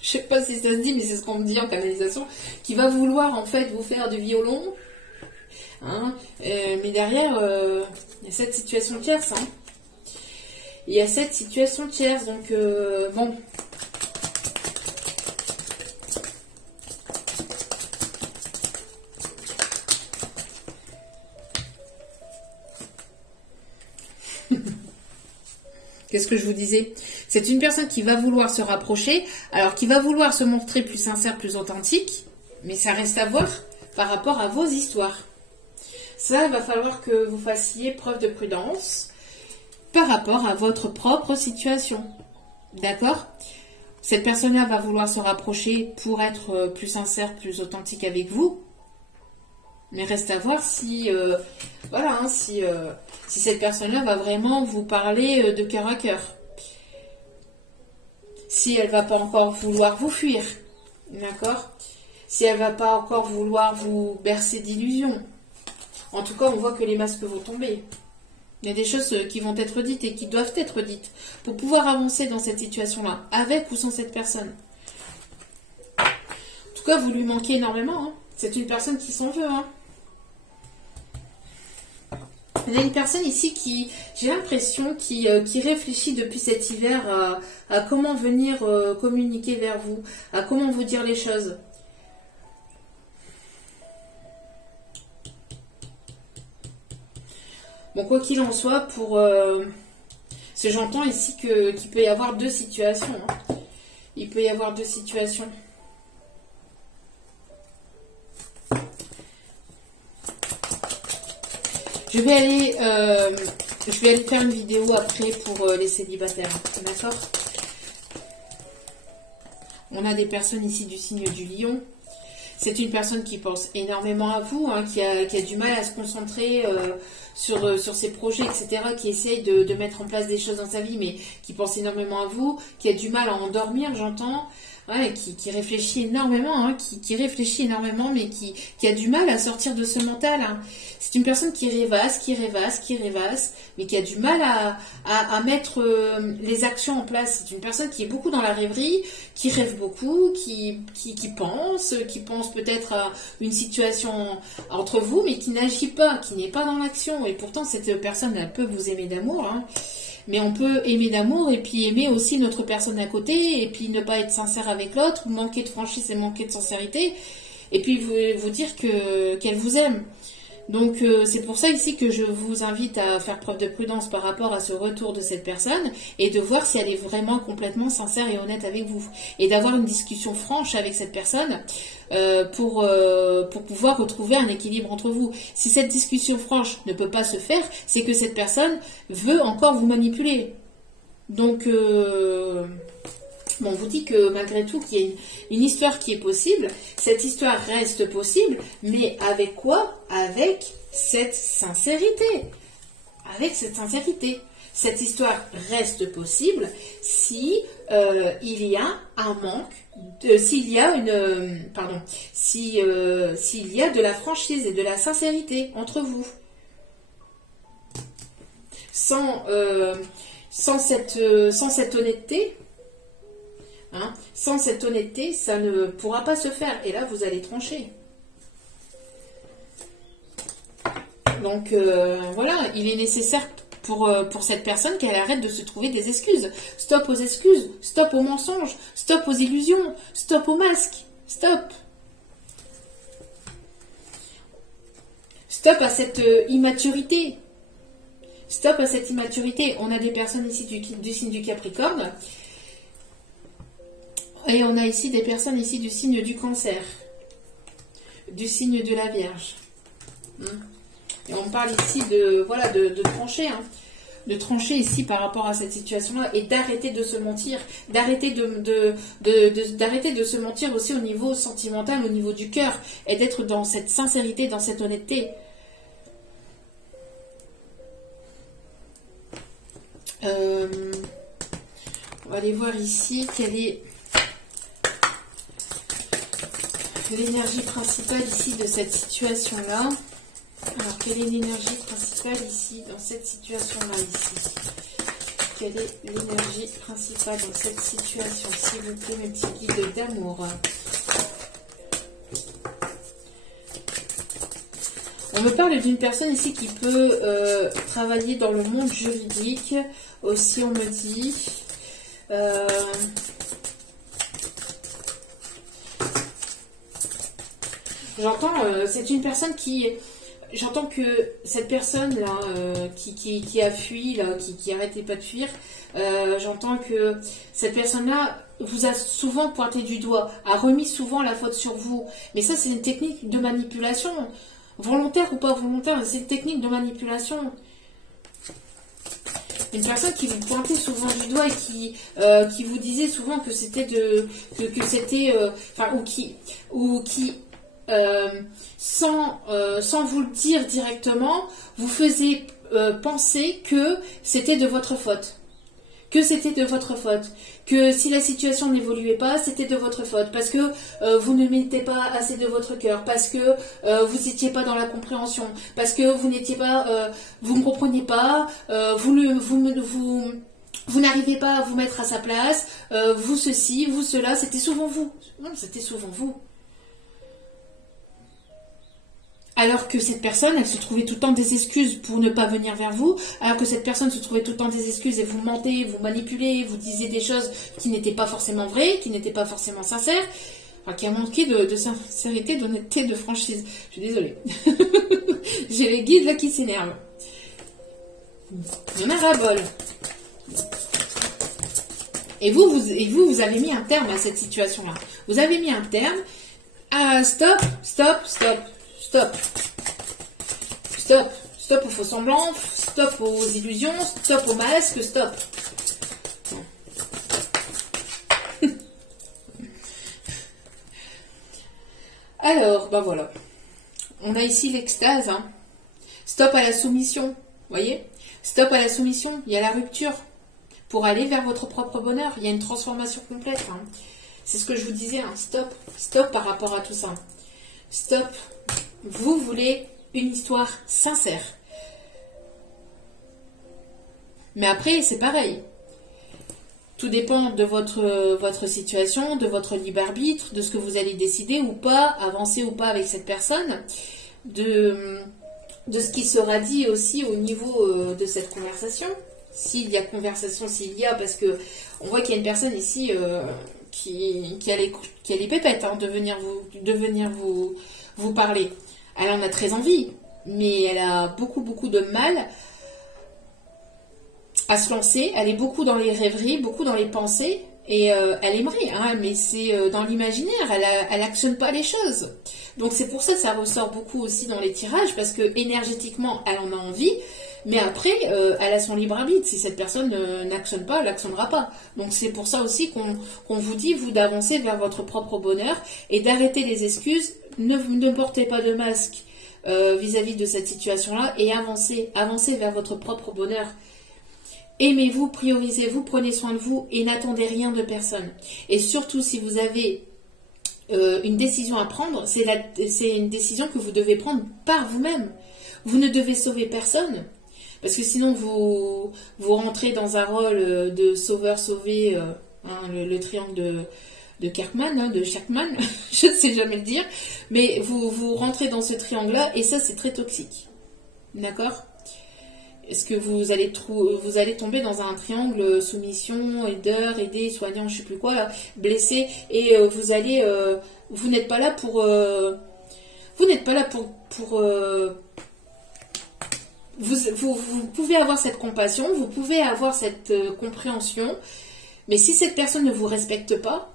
je sais pas si ça se dit, mais c'est ce qu'on me dit en canalisation, qui va vouloir en fait vous faire du violon, hein, mais derrière, il y a cette situation tierce, hein. Il y a cette situation tierce, donc bon. Qu'est-ce que je vous disais? C'est une personne qui va vouloir se rapprocher, alors qui va vouloir se montrer plus sincère, plus authentique, mais ça reste à voir par rapport à vos histoires. Ça, il va falloir que vous fassiez preuve de prudence par rapport à votre propre situation. D'accord? Cette personne-là va vouloir se rapprocher pour être plus sincère, plus authentique avec vous. Mais reste à voir si, voilà, hein, si cette personne-là va vraiment vous parler de cœur à cœur. Si elle va pas encore vouloir vous fuir, d'accord? Si elle va pas encore vouloir vous bercer d'illusions. En tout cas, on voit que les masques vont tomber. Il y a des choses qui vont être dites et qui doivent être dites pour pouvoir avancer dans cette situation-là, avec ou sans cette personne. En tout cas, vous lui manquez énormément. Hein. C'est une personne qui s'en veut. Hein. Il y a une personne ici qui, j'ai l'impression, qui réfléchit depuis cet hiver à comment venir communiquer vers vous, à comment vous dire les choses. Bon, quoi qu'il en soit, parce que j'entends ici qu'il peut y avoir deux situations. Hein. Il peut y avoir deux situations. Je vais aller faire une vidéo après pour les célibataires. D'accord? On a des personnes ici du signe du lion. C'est une personne qui pense énormément à vous, hein, qui a du mal à se concentrer sur ses projets, etc., qui essaye de mettre en place des choses dans sa vie, mais qui pense énormément à vous, qui a du mal à endormir, j'entends, ouais, qui réfléchit énormément, hein, qui réfléchit énormément, mais qui a du mal à sortir de ce mental. Hein. C'est une personne qui rêvasse, mais qui a du mal à mettre les actions en place. C'est une personne qui est beaucoup dans la rêverie, qui rêve beaucoup, qui pense peut-être à une situation entre vous, mais qui n'agit pas, qui n'est pas dans l'action. Et pourtant, cette personne, elle peut vous aimer d'amour, hein. Mais on peut aimer d'amour et puis aimer aussi notre personne à côté, et puis ne pas être sincère avec l'autre, manquer de franchise et manquer de sincérité, et puis vous dire qu'elle vous aime. Donc c'est pour ça ici que je vous invite à faire preuve de prudence par rapport à ce retour de cette personne et de voir si elle est vraiment complètement sincère et honnête avec vous. Et d'avoir une discussion franche avec cette personne pour pouvoir retrouver un équilibre entre vous. Si cette discussion franche ne peut pas se faire, c'est que cette personne veut encore vous manipuler. Donc... Bon, on vous dit que malgré tout, qu'il y a une histoire qui est possible. Cette histoire reste possible, mais avec quoi? Avec cette sincérité. Avec cette sincérité. Cette histoire reste possible si il y a un manque, s'il y a s'il y a de la franchise et de la sincérité entre vous. Sans cette honnêteté. Hein, sans cette honnêteté, ça ne pourra pas se faire. Et là, vous allez trancher. Donc, voilà, il est nécessaire pour cette personne qu'elle arrête de se trouver des excuses. Stop aux excuses, stop aux mensonges, stop aux illusions, stop aux masques, stop. Stop à cette immaturité. Stop à cette immaturité. On a des personnes ici du signe du Capricorne. Et on a ici des personnes ici du signe du Cancer, du signe de la Vierge. Et on parle ici de trancher, hein, de trancher ici par rapport à cette situation-là et d'arrêter de se mentir, d'arrêter de se mentir aussi au niveau sentimental, au niveau du cœur, et d'être dans cette sincérité, dans cette honnêteté. On va aller voir ici quelle est l'énergie principale ici de cette situation-là. Alors, quelle est l'énergie principale ici, dans cette situation-là, ici? Quelle est l'énergie principale dans cette situation? S'il vous plaît, mes petits guides d'amour. On me parle d'une personne ici qui peut travailler dans le monde juridique. Aussi, on me dit... J'entends, c'est une personne qui... J'entends que cette personne-là, qui a fui, là, qui arrêtait pas de fuir, j'entends que cette personne-là vous a souvent pointé du doigt, a remis souvent la faute sur vous. Mais ça, c'est une technique de manipulation, volontaire ou pas volontaire, c'est une technique de manipulation. Une personne qui vous pointait souvent du doigt et qui vous disait souvent que c'était sans vous le dire directement, vous faisiez penser que c'était de votre faute. que c'était de votre faute, que si la situation n'évoluait pas, c'était de votre faute, parce que vous ne mettez pas assez de votre cœur, parce que vous n'étiez pas dans la compréhension, parce que vous n'étiez pas, vous ne compreniez pas, vous n'arrivez pas à vous mettre à sa place, vous ceci, vous cela, c'était souvent vous. Non, c'était souvent vous. Alors que cette personne, elle se trouvait tout le temps des excuses pour ne pas venir vers vous, alors que cette personne se trouvait tout le temps des excuses et vous mentez, vous manipulez, vous disiez des choses qui n'étaient pas forcément vraies, qui n'étaient pas forcément sincères, enfin, qui a manqué de sincérité, d'honnêteté, de franchise. Je suis désolée. J'ai les guides là qui s'énervent. Il y en a ras-bol. Et vous avez mis un terme à cette situation-là. Vous avez mis un terme à stop, stop, stop. Stop. Stop. Stop aux faux semblants, stop aux illusions, stop aux masques, stop. Alors, ben voilà. On a ici l'extase. Hein. Stop à la soumission. Vous voyez? Stop à la soumission. Il y a la rupture. Pour aller vers votre propre bonheur. Il y a une transformation complète. Hein. C'est ce que je vous disais. Hein. Stop. Stop par rapport à tout ça. Stop. Vous voulez une histoire sincère. Mais après, c'est pareil. Tout dépend de votre situation, de votre libre arbitre, de ce que vous allez décider ou pas, avancer ou pas avec cette personne, de ce qui sera dit aussi au niveau de cette conversation. S'il y a conversation, s'il y a, parce que on voit qu'il y a une personne ici qui a les pépettes hein, de venir vous parler. Elle en a très envie, mais elle a beaucoup de mal à se lancer. Elle est beaucoup dans les rêveries, beaucoup dans les pensées, et elle aimerait, hein, mais c'est dans l'imaginaire, elle n'actionne pas les choses. Donc c'est pour ça que ça ressort beaucoup aussi dans les tirages, parce que énergétiquement, elle en a envie, mais après, elle a son libre arbitre. Si cette personne n'actionne pas, elle n'actionnera pas. Donc c'est pour ça aussi qu'on vous dit, vous, d'avancer vers votre propre bonheur et d'arrêter les excuses. Ne portez pas de masque vis-à-vis de cette situation-là et avancez vers votre propre bonheur. Aimez-vous, priorisez-vous, prenez soin de vous et n'attendez rien de personne. Et surtout, si vous avez une décision à prendre, c'est une décision que vous devez prendre par vous-même. Vous ne devez sauver personne. Parce que sinon, vous rentrez dans un rôle de sauveur-sauvé, hein, le triangle de Kirkman, hein, de Shackman, je ne sais jamais le dire, mais vous rentrez dans ce triangle-là et ça, c'est très toxique. D'accord? Est-ce que vous allez tomber dans un triangle soumission, aideur, aidé, soignant, je ne sais plus quoi, là, blessé, et vous n'êtes pas là pour... Vous pouvez avoir cette compassion, vous pouvez avoir cette compréhension, mais si cette personne ne vous respecte pas,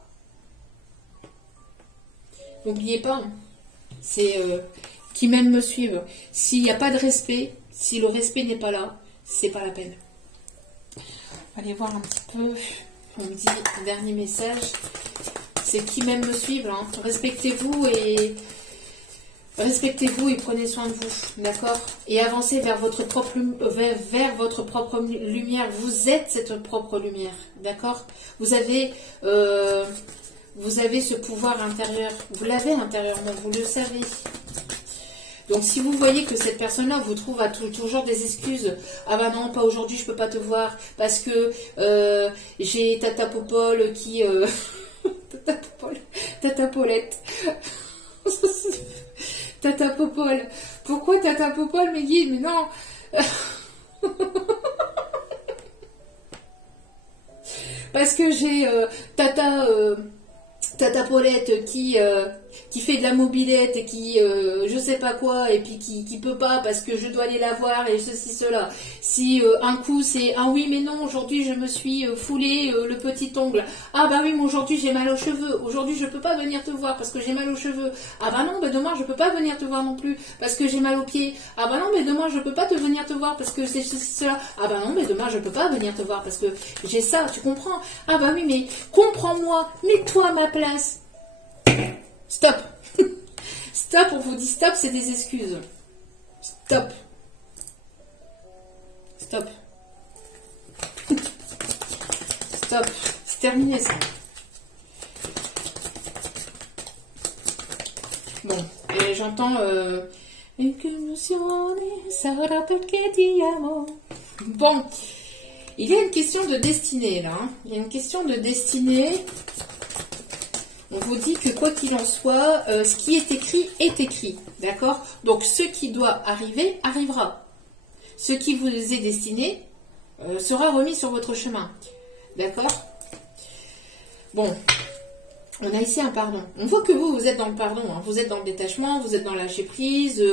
n'oubliez pas, c'est qui même me suivent. S'il n'y a pas de respect, si le respect n'est pas là, c'est pas la peine. Allez voir un petit peu. On me dit un dernier message. C'est qui même me suivent. Hein. Respectez-vous et prenez soin de vous, d'accord? Et avancez vers votre propre lumière. Vous êtes cette propre lumière, d'accord? Vous avez ce pouvoir intérieur. Vous l'avez intérieurement, vous le savez. Donc si vous voyez que cette personne-là vous trouve à toujours des excuses, ah bah non, pas aujourd'hui, je peux pas te voir, parce que j'ai Tata Popol qui... Tata Paulette. Tata Popol. Pourquoi Tata Popol, mes guides? Mais non. Parce que j'ai Tata Paulette qui fait de la mobilette et qui je sais pas quoi et puis qui peut pas parce que je dois aller la voir et ceci cela. Si un coup c'est ah oui mais non, aujourd'hui je me suis foulé le petit ongle. Ah bah oui mais aujourd'hui j'ai mal aux cheveux. Aujourd'hui je peux pas venir te voir parce que j'ai mal aux cheveux. Ah bah non, bah demain je peux pas venir te voir non plus parce que j'ai mal aux pieds. Ah bah non mais demain je peux pas venir te voir parce que c'est ceci cela. Ah bah non mais demain je peux pas venir te voir parce que j'ai ça, tu comprends? Ah bah oui mais comprends-moi, mets-toi à ma place. Stop. Stop, on vous dit stop, c'est des excuses. Stop. Stop. Stop. C'est terminé ça. Bon, et j'entends... Et que nous serons sarà perché ti amo. Bon, il y a une question de destinée là. Hein. Il y a une question de destinée. On vous dit que quoi qu'il en soit, ce qui est écrit. D'accord? Donc ce qui doit arriver, arrivera. Ce qui vous est destiné sera remis sur votre chemin. D'accord? Bon. On a ici un pardon. On voit que vous êtes dans le pardon. Hein. Vous êtes dans le détachement, vous êtes dans le lâcher prise,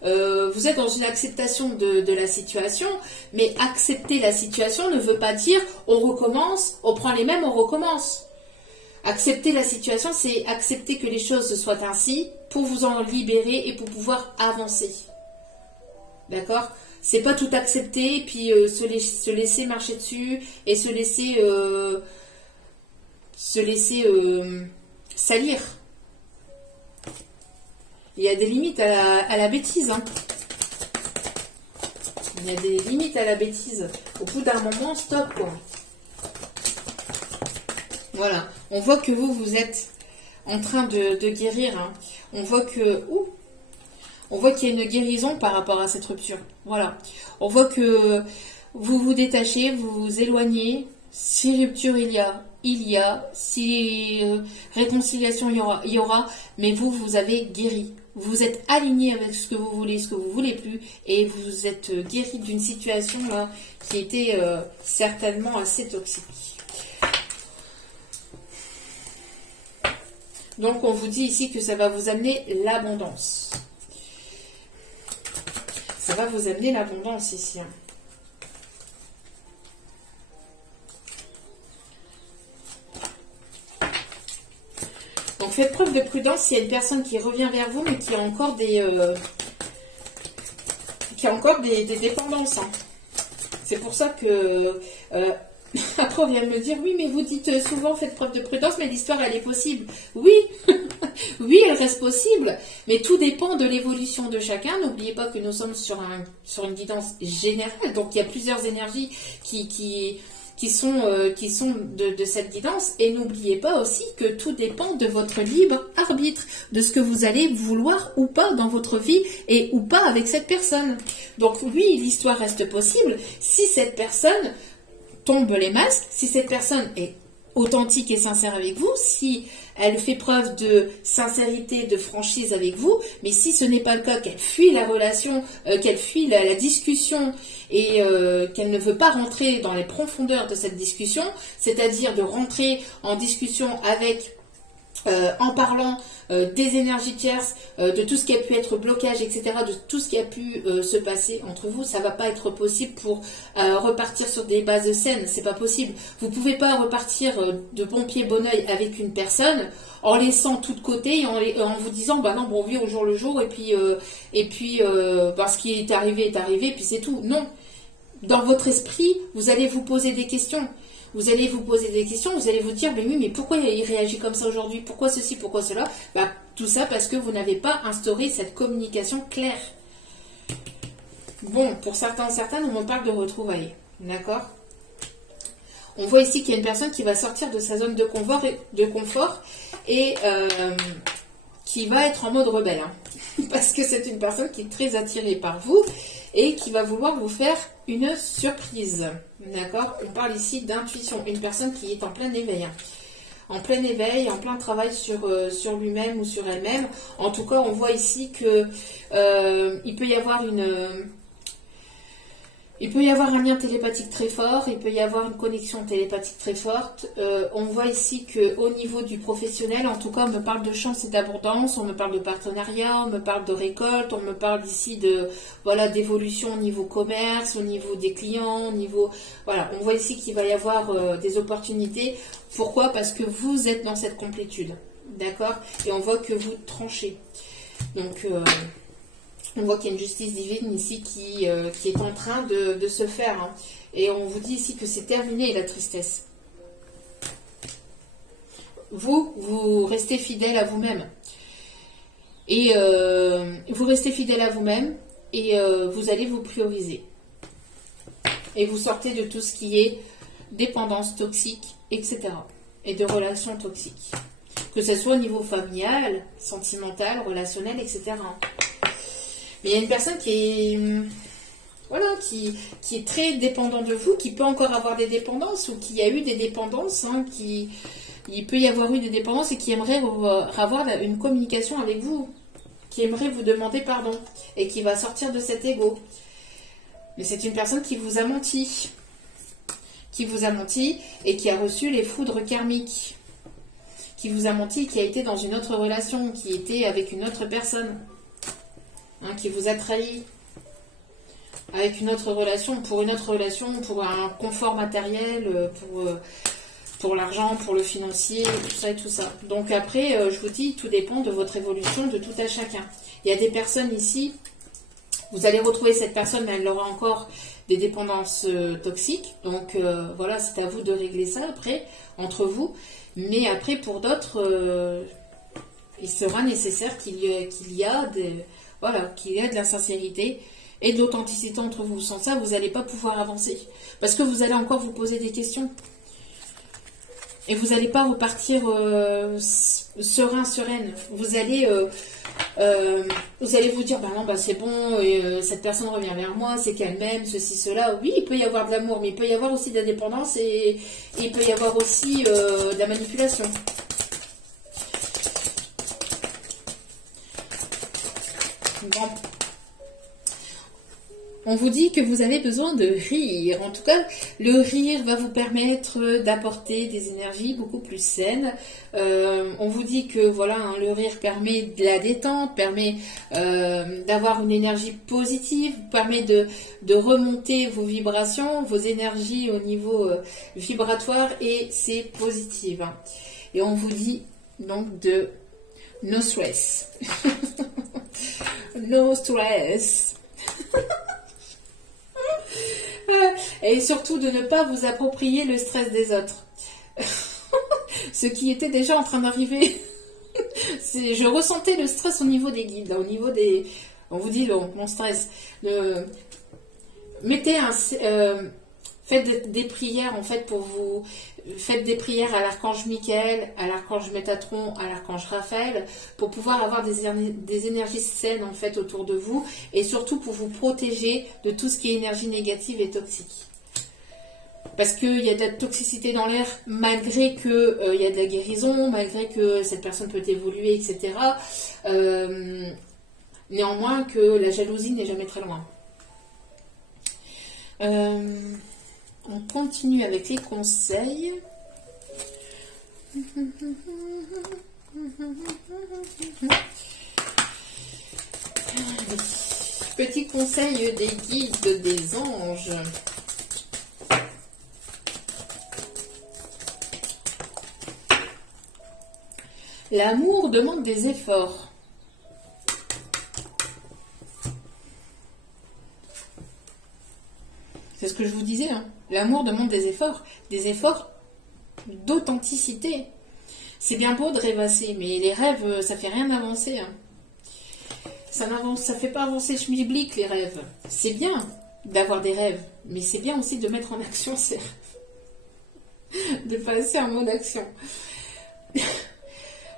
vous êtes dans une acceptation de la situation. Mais accepter la situation ne veut pas dire on recommence, on prend les mêmes, on recommence. Accepter la situation, c'est accepter que les choses soient ainsi pour vous en libérer et pour pouvoir avancer. D'accord? C'est pas tout accepter et puis se laisser marcher dessus et se laisser salir. Il y a des limites à la bêtise. Hein. Il y a des limites à la bêtise. Au bout d'un moment, stop, quoi. Voilà. On voit que vous êtes en train de guérir. Hein. On voit que... on voit qu'il y a une guérison par rapport à cette rupture. Voilà. On voit que vous vous détachez, vous vous éloignez. Si rupture il y a, si réconciliation il y aura, mais vous avez guéri. Vous êtes aligné avec ce que vous voulez, ce que vous voulez plus, et vous êtes guéri d'une situation là, qui était certainement assez toxique. Donc on vous dit ici que ça va vous amener l'abondance. Ça va vous amener l'abondance ici. Hein. Donc faites preuve de prudence s'il y a une personne qui revient vers vous mais qui a encore des dépendances. Hein. C'est pour ça que après on vient me dire oui mais vous dites souvent faites preuve de prudence mais l'histoire elle est possible. Oui, oui elle reste possible mais tout dépend de l'évolution de chacun. N'oubliez pas que nous sommes sur une guidance générale donc il y a plusieurs énergies qui sont de cette guidance. Et n'oubliez pas aussi que tout dépend de votre libre arbitre, de ce que vous allez vouloir ou pas dans votre vie et ou pas avec cette personne. Donc oui, l'histoire reste possible si cette personne tombe les masques, si cette personne est authentique et sincère avec vous, si elle fait preuve de sincérité, de franchise avec vous, mais si ce n'est pas le cas, qu'elle fuit la relation, qu'elle fuit la discussion et qu'elle ne veut pas rentrer dans les profondeurs de cette discussion, c'est-à-dire de rentrer en discussion avec, en parlant des énergies tierces, de tout ce qui a pu être blocage, etc., de tout ce qui a pu se passer entre vous, ça ne va pas être possible pour repartir sur des bases saines, c'est pas possible. Vous ne pouvez pas repartir de bon pied, bon oeil avec une personne en laissant tout de côté et en vous disant bah non, bon, on vit au jour le jour et puis ce qui est arrivé, puis c'est tout. Non. Dans votre esprit, vous allez vous poser des questions. Vous allez vous poser des questions, vous allez vous dire, mais oui, mais pourquoi il réagit comme ça aujourd'hui? Pourquoi ceci, pourquoi cela? Bah, tout ça parce que vous n'avez pas instauré cette communication claire. Bon, pour certains, certaines, on me parle de retrouvailles. D'accord? On voit ici qu'il y a une personne qui va sortir de sa zone de confort et qui va être en mode rebelle. Hein. Parce que c'est une personne qui est très attirée par vous et qui va vouloir vous faire une surprise. D'accord? On parle ici d'intuition. Une personne qui est en plein éveil. Hein. En plein éveil, en plein travail sur lui-même ou sur elle-même. En tout cas, on voit ici que il peut y avoir un lien télépathique très fort, il peut y avoir une connexion télépathique très forte. On voit ici qu'au niveau du professionnel, en tout cas, on me parle de chance et d'abondance, on me parle de partenariat, on me parle de récolte, on me parle ici d'évolution au niveau commerce, au niveau des clients, au niveau... Voilà, on voit ici qu'il va y avoir des opportunités. Pourquoi? Parce que vous êtes dans cette complétude. D'accord? Et on voit que vous tranchez. Donc... on voit qu'il y a une justice divine ici qui est en train de se faire. Hein. Et on vous dit ici que c'est terminé la tristesse. Vous restez fidèle à vous-même. Et vous restez fidèle à vous-même et vous allez vous prioriser. Et vous sortez de tout ce qui est dépendance toxique, etc. Et de relations toxiques. Que ce soit au niveau familial, sentimental, relationnel, etc. Mais il y a une personne qui est, voilà, qui est très dépendant de vous, qui peut encore avoir des dépendances ou qui a eu des dépendances, hein, il peut y avoir eu des dépendances et qui aimerait avoir une communication avec vous, qui aimerait vous demander pardon et qui va sortir de cet ego. Mais c'est une personne qui vous a menti. Qui vous a menti et qui a reçu les foudres karmiques. Qui vous a menti, qui a été dans une autre relation, qui était avec une autre personne. Hein, qui vous a trahi. Avec une autre relation, pour pour un confort matériel, pour l'argent, pour le financier, tout ça et tout ça. Donc après, je vous dis, tout dépend de votre évolution, de tout à chacun. Il y a des personnes ici, vous allez retrouver cette personne, mais elle aura encore des dépendances toxiques. Donc voilà, c'est à vous de régler ça après, entre vous. Mais après, pour d'autres, il sera nécessaire qu'il y a de la sincérité et de l'authenticité entre vous. Sans ça, vous n'allez pas pouvoir avancer. Parce que vous allez encore vous poser des questions. Et vous n'allez pas repartir sereine. Vous allez vous dire, bah non, bah c'est bon, cette personne revient vers moi, c'est qu'elle m'aime, ceci, cela. Oui, il peut y avoir de l'amour, mais il peut y avoir aussi de la dépendance et il peut y avoir aussi de la manipulation. Bon. On vous dit que vous avez besoin de rire. En tout cas, le rire va vous permettre d'apporter des énergies beaucoup plus saines. On vous dit que voilà, hein, le rire permet de la détente, permet d'avoir une énergie positive, permet de remonter vos vibrations, vos énergies au niveau vibratoire et c'est positif. Hein. Et on vous dit donc de no stress. No stress. Et surtout de ne pas vous approprier le stress des autres. Ce qui était déjà en train d'arriver. Je ressentais le stress au niveau des guides, là, au niveau des... On vous dit, mon stress. Faites des prières, en fait, pour vous... Faites des prières à l'archange Michael, à l'archange Métatron, à l'archange Raphaël, pour pouvoir avoir des énergies saines, en fait, autour de vous, et surtout pour vous protéger de tout ce qui est énergie négative et toxique. Parce qu'il y a de la toxicité dans l'air, malgré qu'il y a de la guérison, malgré que cette personne peut évoluer, etc. Néanmoins, que la jalousie n'est jamais très loin. On continue avec les conseils. Petit conseil des guides, des anges. L'amour demande des efforts. C'est ce que je vous disais, hein. L'amour demande des efforts d'authenticité. C'est bien beau de rêvasser, mais les rêves, ça fait rien avancer. Hein. Ça fait pas avancer schmilblick, les rêves. C'est bien d'avoir des rêves, mais c'est bien aussi de mettre en action ces rêves. De passer en mode action.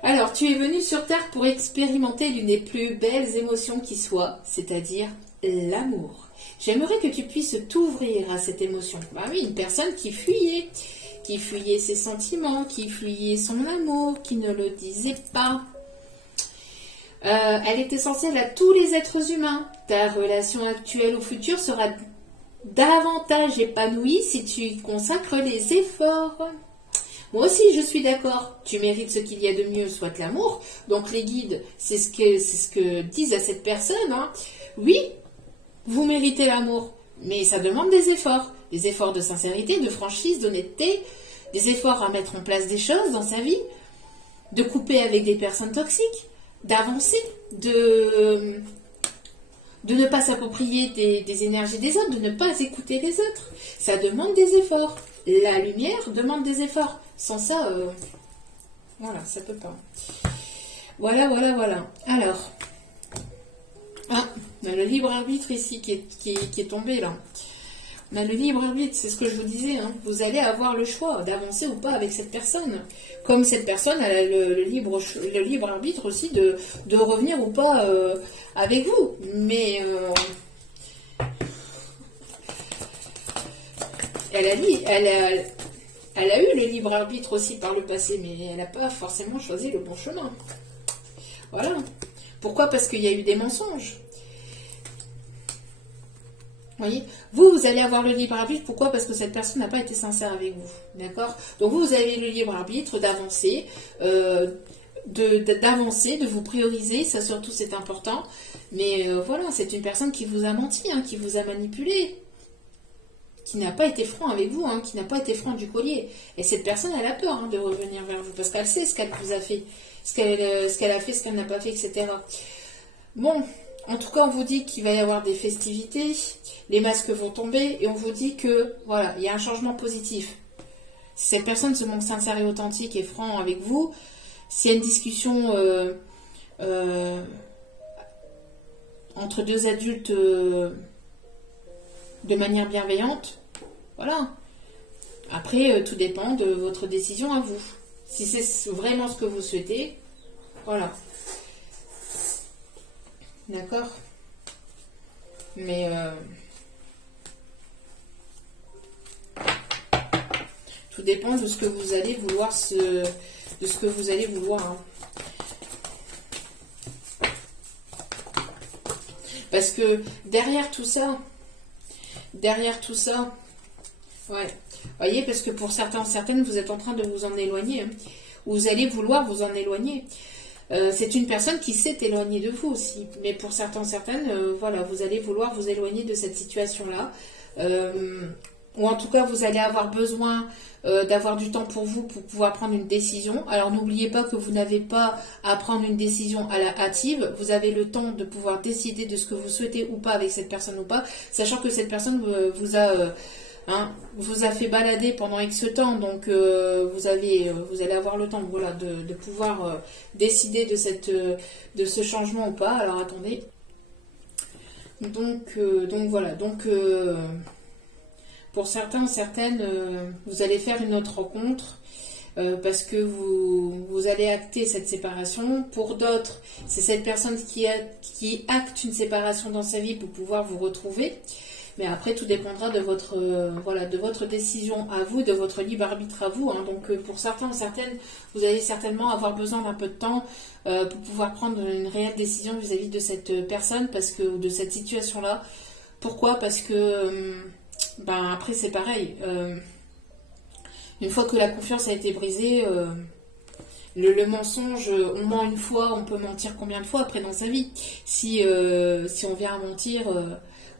Alors, tu es venu sur Terre pour expérimenter l'une des plus belles émotions qui soit, c'est-à-dire l'amour. J'aimerais que tu puisses t'ouvrir à cette émotion. Bah oui, une personne qui fuyait ses sentiments, qui fuyait son amour, qui ne le disait pas. Elle est essentielle à tous les êtres humains. Ta relation actuelle ou future sera davantage épanouie si tu y consacres les efforts. Moi aussi, je suis d'accord. Tu mérites ce qu'il y a de mieux, soit l'amour. Donc les guides, c'est ce que disent à cette personne. Hein. Oui, vous méritez l'amour, mais ça demande des efforts de sincérité, de franchise, d'honnêteté, des efforts à mettre en place des choses dans sa vie, de couper avec des personnes toxiques, d'avancer, de ne pas s'approprier des énergies des autres, de ne pas écouter les autres. Ça demande des efforts. La lumière demande des efforts. Sans ça, voilà, ça peut pas. Voilà. Alors, on a le libre arbitre ici qui est tombé là. On a le libre arbitre, c'est ce que je vous disais. Hein. Vous allez avoir le choix d'avancer ou pas avec cette personne. Comme cette personne, elle a le libre arbitre aussi de revenir ou pas avec vous. Mais elle a eu le libre arbitre aussi par le passé, mais elle n'a pas forcément choisi le bon chemin. Voilà. Pourquoi? Parce qu'il y a eu des mensonges. Vous voyez, vous allez avoir le libre arbitre. Pourquoi? Parce que cette personne n'a pas été sincère avec vous. D'accord? Donc vous avez le libre arbitre d'avancer, d'avancer, de vous prioriser. Ça surtout c'est important. Mais voilà, c'est une personne qui vous a menti, hein, qui vous a manipulé, qui n'a pas été franc avec vous, hein, qui n'a pas été franc du collier. Et cette personne, elle a peur, hein, de revenir vers vous parce qu'elle sait ce qu'elle vous a fait, ce qu'elle a fait, ce qu'elle n'a pas fait, etc. Bon. En tout cas, on vous dit qu'il va y avoir des festivités, les masques vont tomber, et on vous dit que, voilà, il y a un changement positif. Si cette personne se montre sincère et authentique et franc avec vous, s'il y a une discussion entre deux adultes de manière bienveillante, voilà. Après, tout dépend de votre décision à vous. Si c'est vraiment ce que vous souhaitez, voilà. D'accord? Mais tout dépend de ce que vous allez vouloir de ce que vous allez vouloir. Hein. Parce que derrière tout ça, ouais, voyez, parce que pour certains, certaines, vous êtes en train de vous en éloigner. Hein. Vous allez vouloir vous en éloigner. C'est une personne qui s'est éloignée de vous aussi. Mais pour certains, certaines, voilà, vous allez vouloir vous éloigner de cette situation-là. Ou en tout cas, vous allez avoir besoin d'avoir du temps pour vous pour pouvoir prendre une décision. Alors, n'oubliez pas que vous n'avez pas à prendre une décision à la hâtive. Vous avez le temps de pouvoir décider de ce que vous souhaitez ou pas avec cette personne ou pas, sachant que cette personne vous a fait balader pendant X temps, donc vous allez avoir le temps, voilà, de pouvoir décider de ce changement ou pas. Alors attendez. Donc voilà, pour certains, certaines, vous allez faire une autre rencontre parce que vous allez acter cette séparation. Pour d'autres, c'est cette personne qui acte une séparation dans sa vie pour pouvoir vous retrouver. Mais après, tout dépendra de votre, de votre décision à vous, de votre libre arbitre à vous. Hein. Donc, pour certains ou certaines, vous allez certainement avoir besoin d'un peu de temps pour pouvoir prendre une réelle décision vis-à-vis de cette personne ou de cette situation-là. Pourquoi? Parce que, après, c'est pareil. Une fois que la confiance a été brisée, le mensonge, on ment une fois, on peut mentir combien de fois après dans sa vie? Si on vient à mentir...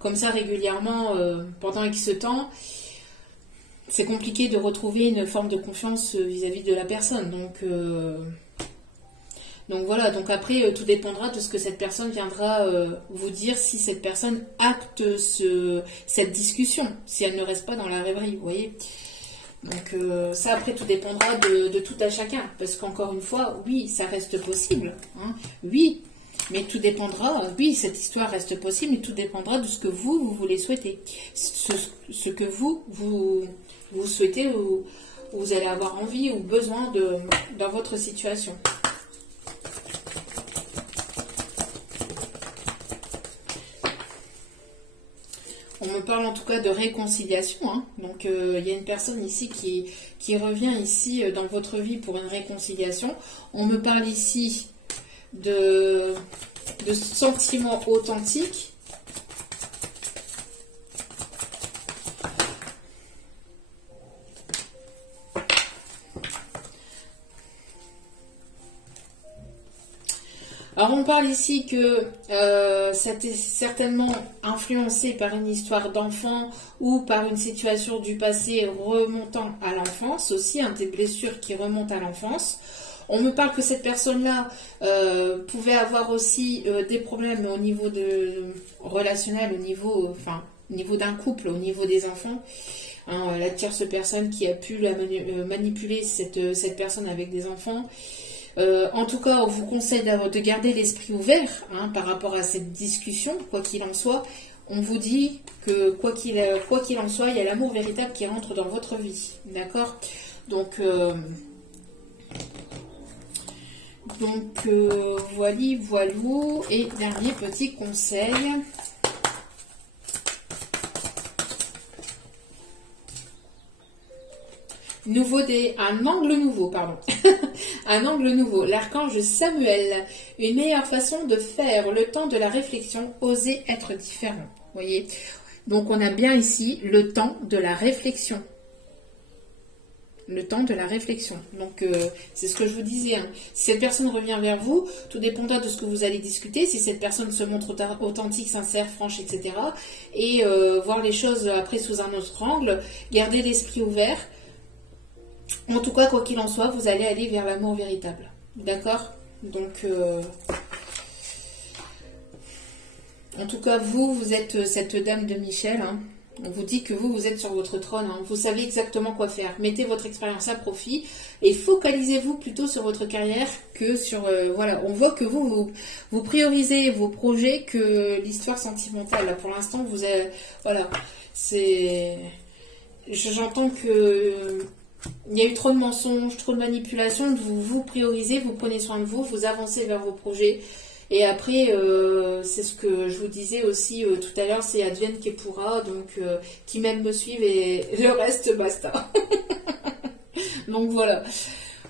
comme ça régulièrement pendant X temps, c'est compliqué de retrouver une forme de confiance vis-à-vis de la personne. Donc voilà, donc après tout dépendra de ce que cette personne viendra vous dire, si cette personne acte cette discussion, si elle ne reste pas dans la rêverie, vous voyez. Donc ça après tout dépendra de tout à chacun, parce qu'encore une fois, oui, ça reste possible, hein, oui. Mais tout dépendra, oui, cette histoire reste possible, mais tout dépendra de ce que vous voulez souhaiter. Ce que vous souhaitez ou vous allez avoir envie ou besoin dans votre situation. On me parle en tout cas de réconciliation. Hein. Donc, il y a une personne ici qui revient ici dans votre vie pour une réconciliation. On me parle ici de sentiments authentiques. Alors on parle ici que ça a été certainement influencé par une histoire d'enfant ou par une situation du passé remontant à l'enfance aussi, hein, des blessures qui remontent à l'enfance. On me parle que cette personne-là pouvait avoir aussi des problèmes au niveau relationnel, au niveau d'un couple, au niveau des enfants. Hein, la tierce personne qui a pu manipuler cette personne avec des enfants. En tout cas, on vous conseille de garder l'esprit ouvert, hein, par rapport à cette discussion, quoi qu'il en soit. on vous dit que quoi qu'il en soit, il y a l'amour véritable qui rentre dans votre vie. D'accord? Donc, voilou. Et dernier petit conseil. Un angle nouveau, pardon. Un angle nouveau. L'archange Samuel. Une meilleure façon de faire le temps de la réflexion. Oser être différent. Vous voyez? Donc, on a bien ici le temps de la réflexion. Le temps de la réflexion. Donc, c'est ce que je vous disais. Hein. Si cette personne revient vers vous, tout dépendra de ce que vous allez discuter. Si cette personne se montre authentique, sincère, franche, etc. Et voir les choses après sous un autre angle. Garder l'esprit ouvert. En tout cas, quoi qu'il en soit, vous allez aller vers l'amour véritable. D'accord? Donc, en tout cas, vous êtes cette dame de Michel. Hein. On vous dit que vous êtes sur votre trône. Hein. Vous savez exactement quoi faire. Mettez votre expérience à profit et focalisez-vous plutôt sur votre carrière que sur... voilà, on voit que vous priorisez vos projets que l'histoire sentimentale. Là, pour l'instant, vous avez... Voilà, c'est... J'entends que... Il y a eu trop de mensonges, trop de manipulations. Vous priorisez, vous prenez soin de vous, vous avancez vers vos projets. Et après, c'est ce que je vous disais aussi tout à l'heure, c'est advienne que pourra. Donc, qui m'aime me suivent et le reste, basta. Donc, voilà.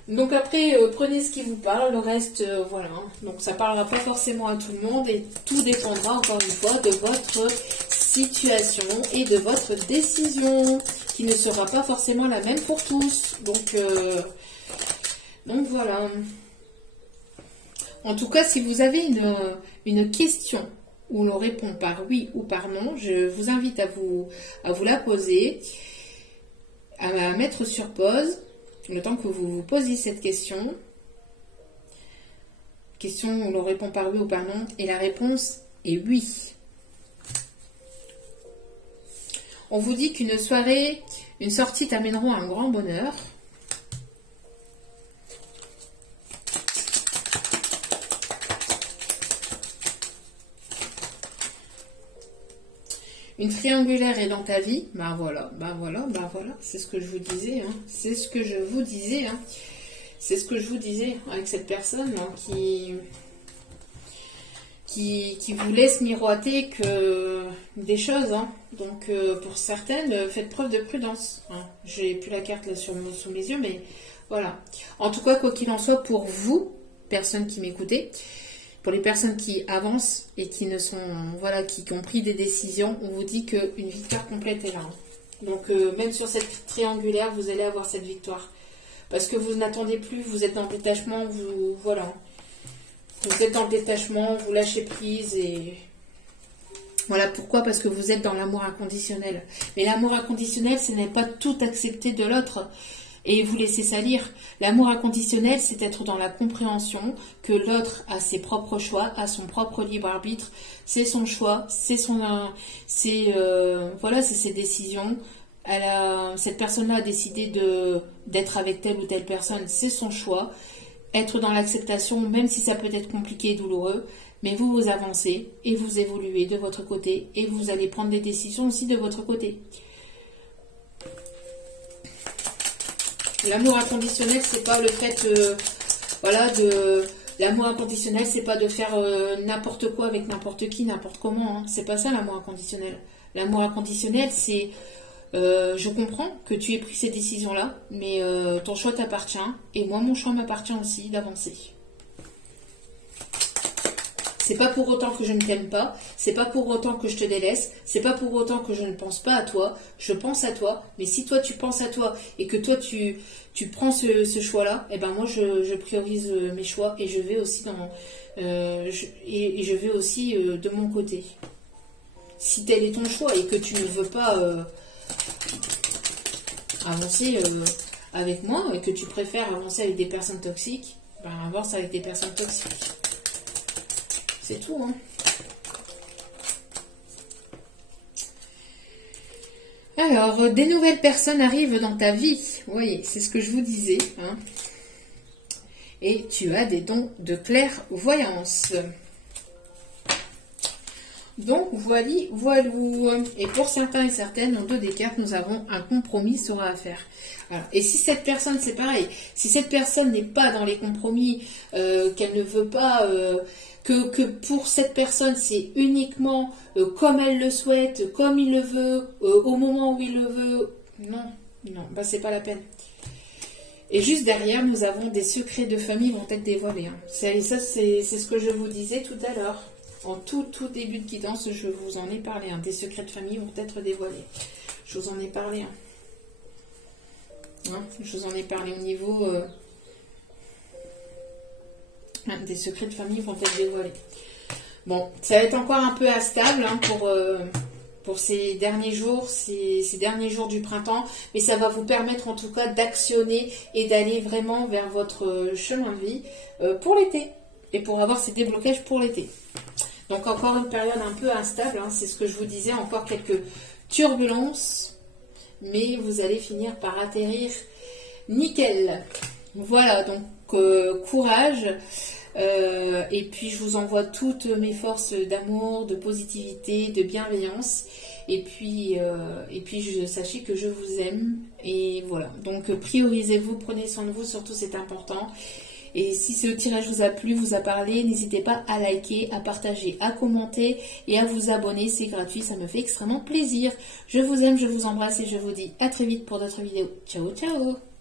Donc, après, prenez ce qui vous parle. Le reste, voilà. Donc, ça ne parlera pas forcément à tout le monde. Et tout dépendra, encore une fois, de votre situation et de votre décision, qui ne sera pas forcément la même pour tous. Donc voilà. En tout cas, si vous avez une question où l'on répond par oui ou par non, je vous invite à vous la poser, à la mettre sur pause, le temps que vous vous posiez cette question. Question où l'on répond par oui ou par non, et la réponse est oui. On vous dit qu'une soirée, une sortie t'amèneront un grand bonheur. Une triangulaire est dans ta vie. Ben voilà. C'est ce que je vous disais. Hein. C'est ce que je vous disais. Hein. C'est ce que je vous disais avec cette personne hein, qui vous laisse miroiter que des choses. Hein. Donc, pour certaines, faites preuve de prudence. Hein. J'ai plus la carte là sous mes yeux, mais voilà. En tout cas, quoi qu'il en soit, pour vous, personnes qui m'écoutez, pour les personnes qui avancent et qui ne sont, voilà, qui ont pris des décisions, on vous dit qu'une victoire complète est là. Hein. Donc, même sur cette triangulaire, vous allez avoir cette victoire. Parce que vous n'attendez plus, vous êtes dans le détachement, voilà. Vous êtes dans le détachement, vous lâchez prise et... Voilà, pourquoi? Parce que vous êtes dans l'amour inconditionnel. Mais l'amour inconditionnel, ce n'est pas tout accepter de l'autre et vous laisser salir. L'amour inconditionnel, c'est être dans la compréhension que l'autre a ses propres choix, a son propre libre arbitre. C'est son choix, c'est ses décisions. Cette personne-là a décidé d'être avec telle ou telle personne, c'est son choix. Être dans l'acceptation, même si ça peut être compliqué et douloureux, mais vous avancez et vous évoluez de votre côté et vous allez prendre des décisions aussi de votre côté. L'amour inconditionnel, c'est pas le fait, l'amour inconditionnel, c'est pas de faire n'importe quoi avec n'importe qui, n'importe comment. Hein. C'est pas ça l'amour inconditionnel. L'amour inconditionnel, c'est je comprends que tu aies pris ces décisions-là, mais ton choix t'appartient et moi, mon choix m'appartient aussi d'avancer. C'est pas pour autant que je ne t'aime pas, c'est pas pour autant que je te délaisse, c'est pas pour autant que je ne pense pas à toi, je pense à toi, mais si toi tu penses à toi et que toi tu prends ce choix-là, eh ben moi je priorise mes choix et je vais aussi je vais aussi de mon côté. Si tel est ton choix et que tu ne veux pas avancer avec moi et que tu préfères avancer avec des personnes toxiques, ben avance avec des personnes toxiques. C'est tout, hein. Alors, des nouvelles personnes arrivent dans ta vie. Vous voyez, c'est ce que je vous disais. Hein. Et tu as des dons de clairvoyance. Donc, voilou. Et pour certains et certaines, en deux des cartes, nous avons un compromis sera à faire. Voilà. Et si cette personne, c'est pareil, si cette personne n'est pas dans les compromis, qu'elle ne veut pas, que pour cette personne, c'est uniquement comme elle le souhaite, comme il le veut, au moment où il le veut, non, bah c'est pas la peine. Et juste derrière, nous avons des secrets de famille vont être dévoilés. Hein. Ça, c'est ce que je vous disais tout à l'heure. En tout début de guidance, je vous en ai parlé. Hein. Des secrets de famille vont être dévoilés. Je vous en ai parlé. Hein. Hein, je vous en ai parlé au niveau... des secrets de famille vont être dévoilés. Bon, ça va être encore un peu instable hein, pour ces derniers jours, ces derniers jours du printemps, mais ça va vous permettre en tout cas d'actionner et d'aller vraiment vers votre chemin de vie pour l'été et pour avoir ces déblocages pour l'été. Donc encore une période un peu instable, hein, c'est ce que je vous disais, encore quelques turbulences, mais vous allez finir par atterrir nickel. Voilà, donc courage. Et puis je vous envoie toutes mes forces d'amour, de positivité, de bienveillance. Et puis sachez que je vous aime. Et voilà. Donc priorisez-vous, prenez soin de vous, surtout c'est important. Et si ce tirage vous a plu, vous a parlé, n'hésitez pas à liker, à partager, à commenter et à vous abonner. C'est gratuit, ça me fait extrêmement plaisir. Je vous aime, je vous embrasse et je vous dis à très vite pour d'autres vidéos. Ciao, ciao!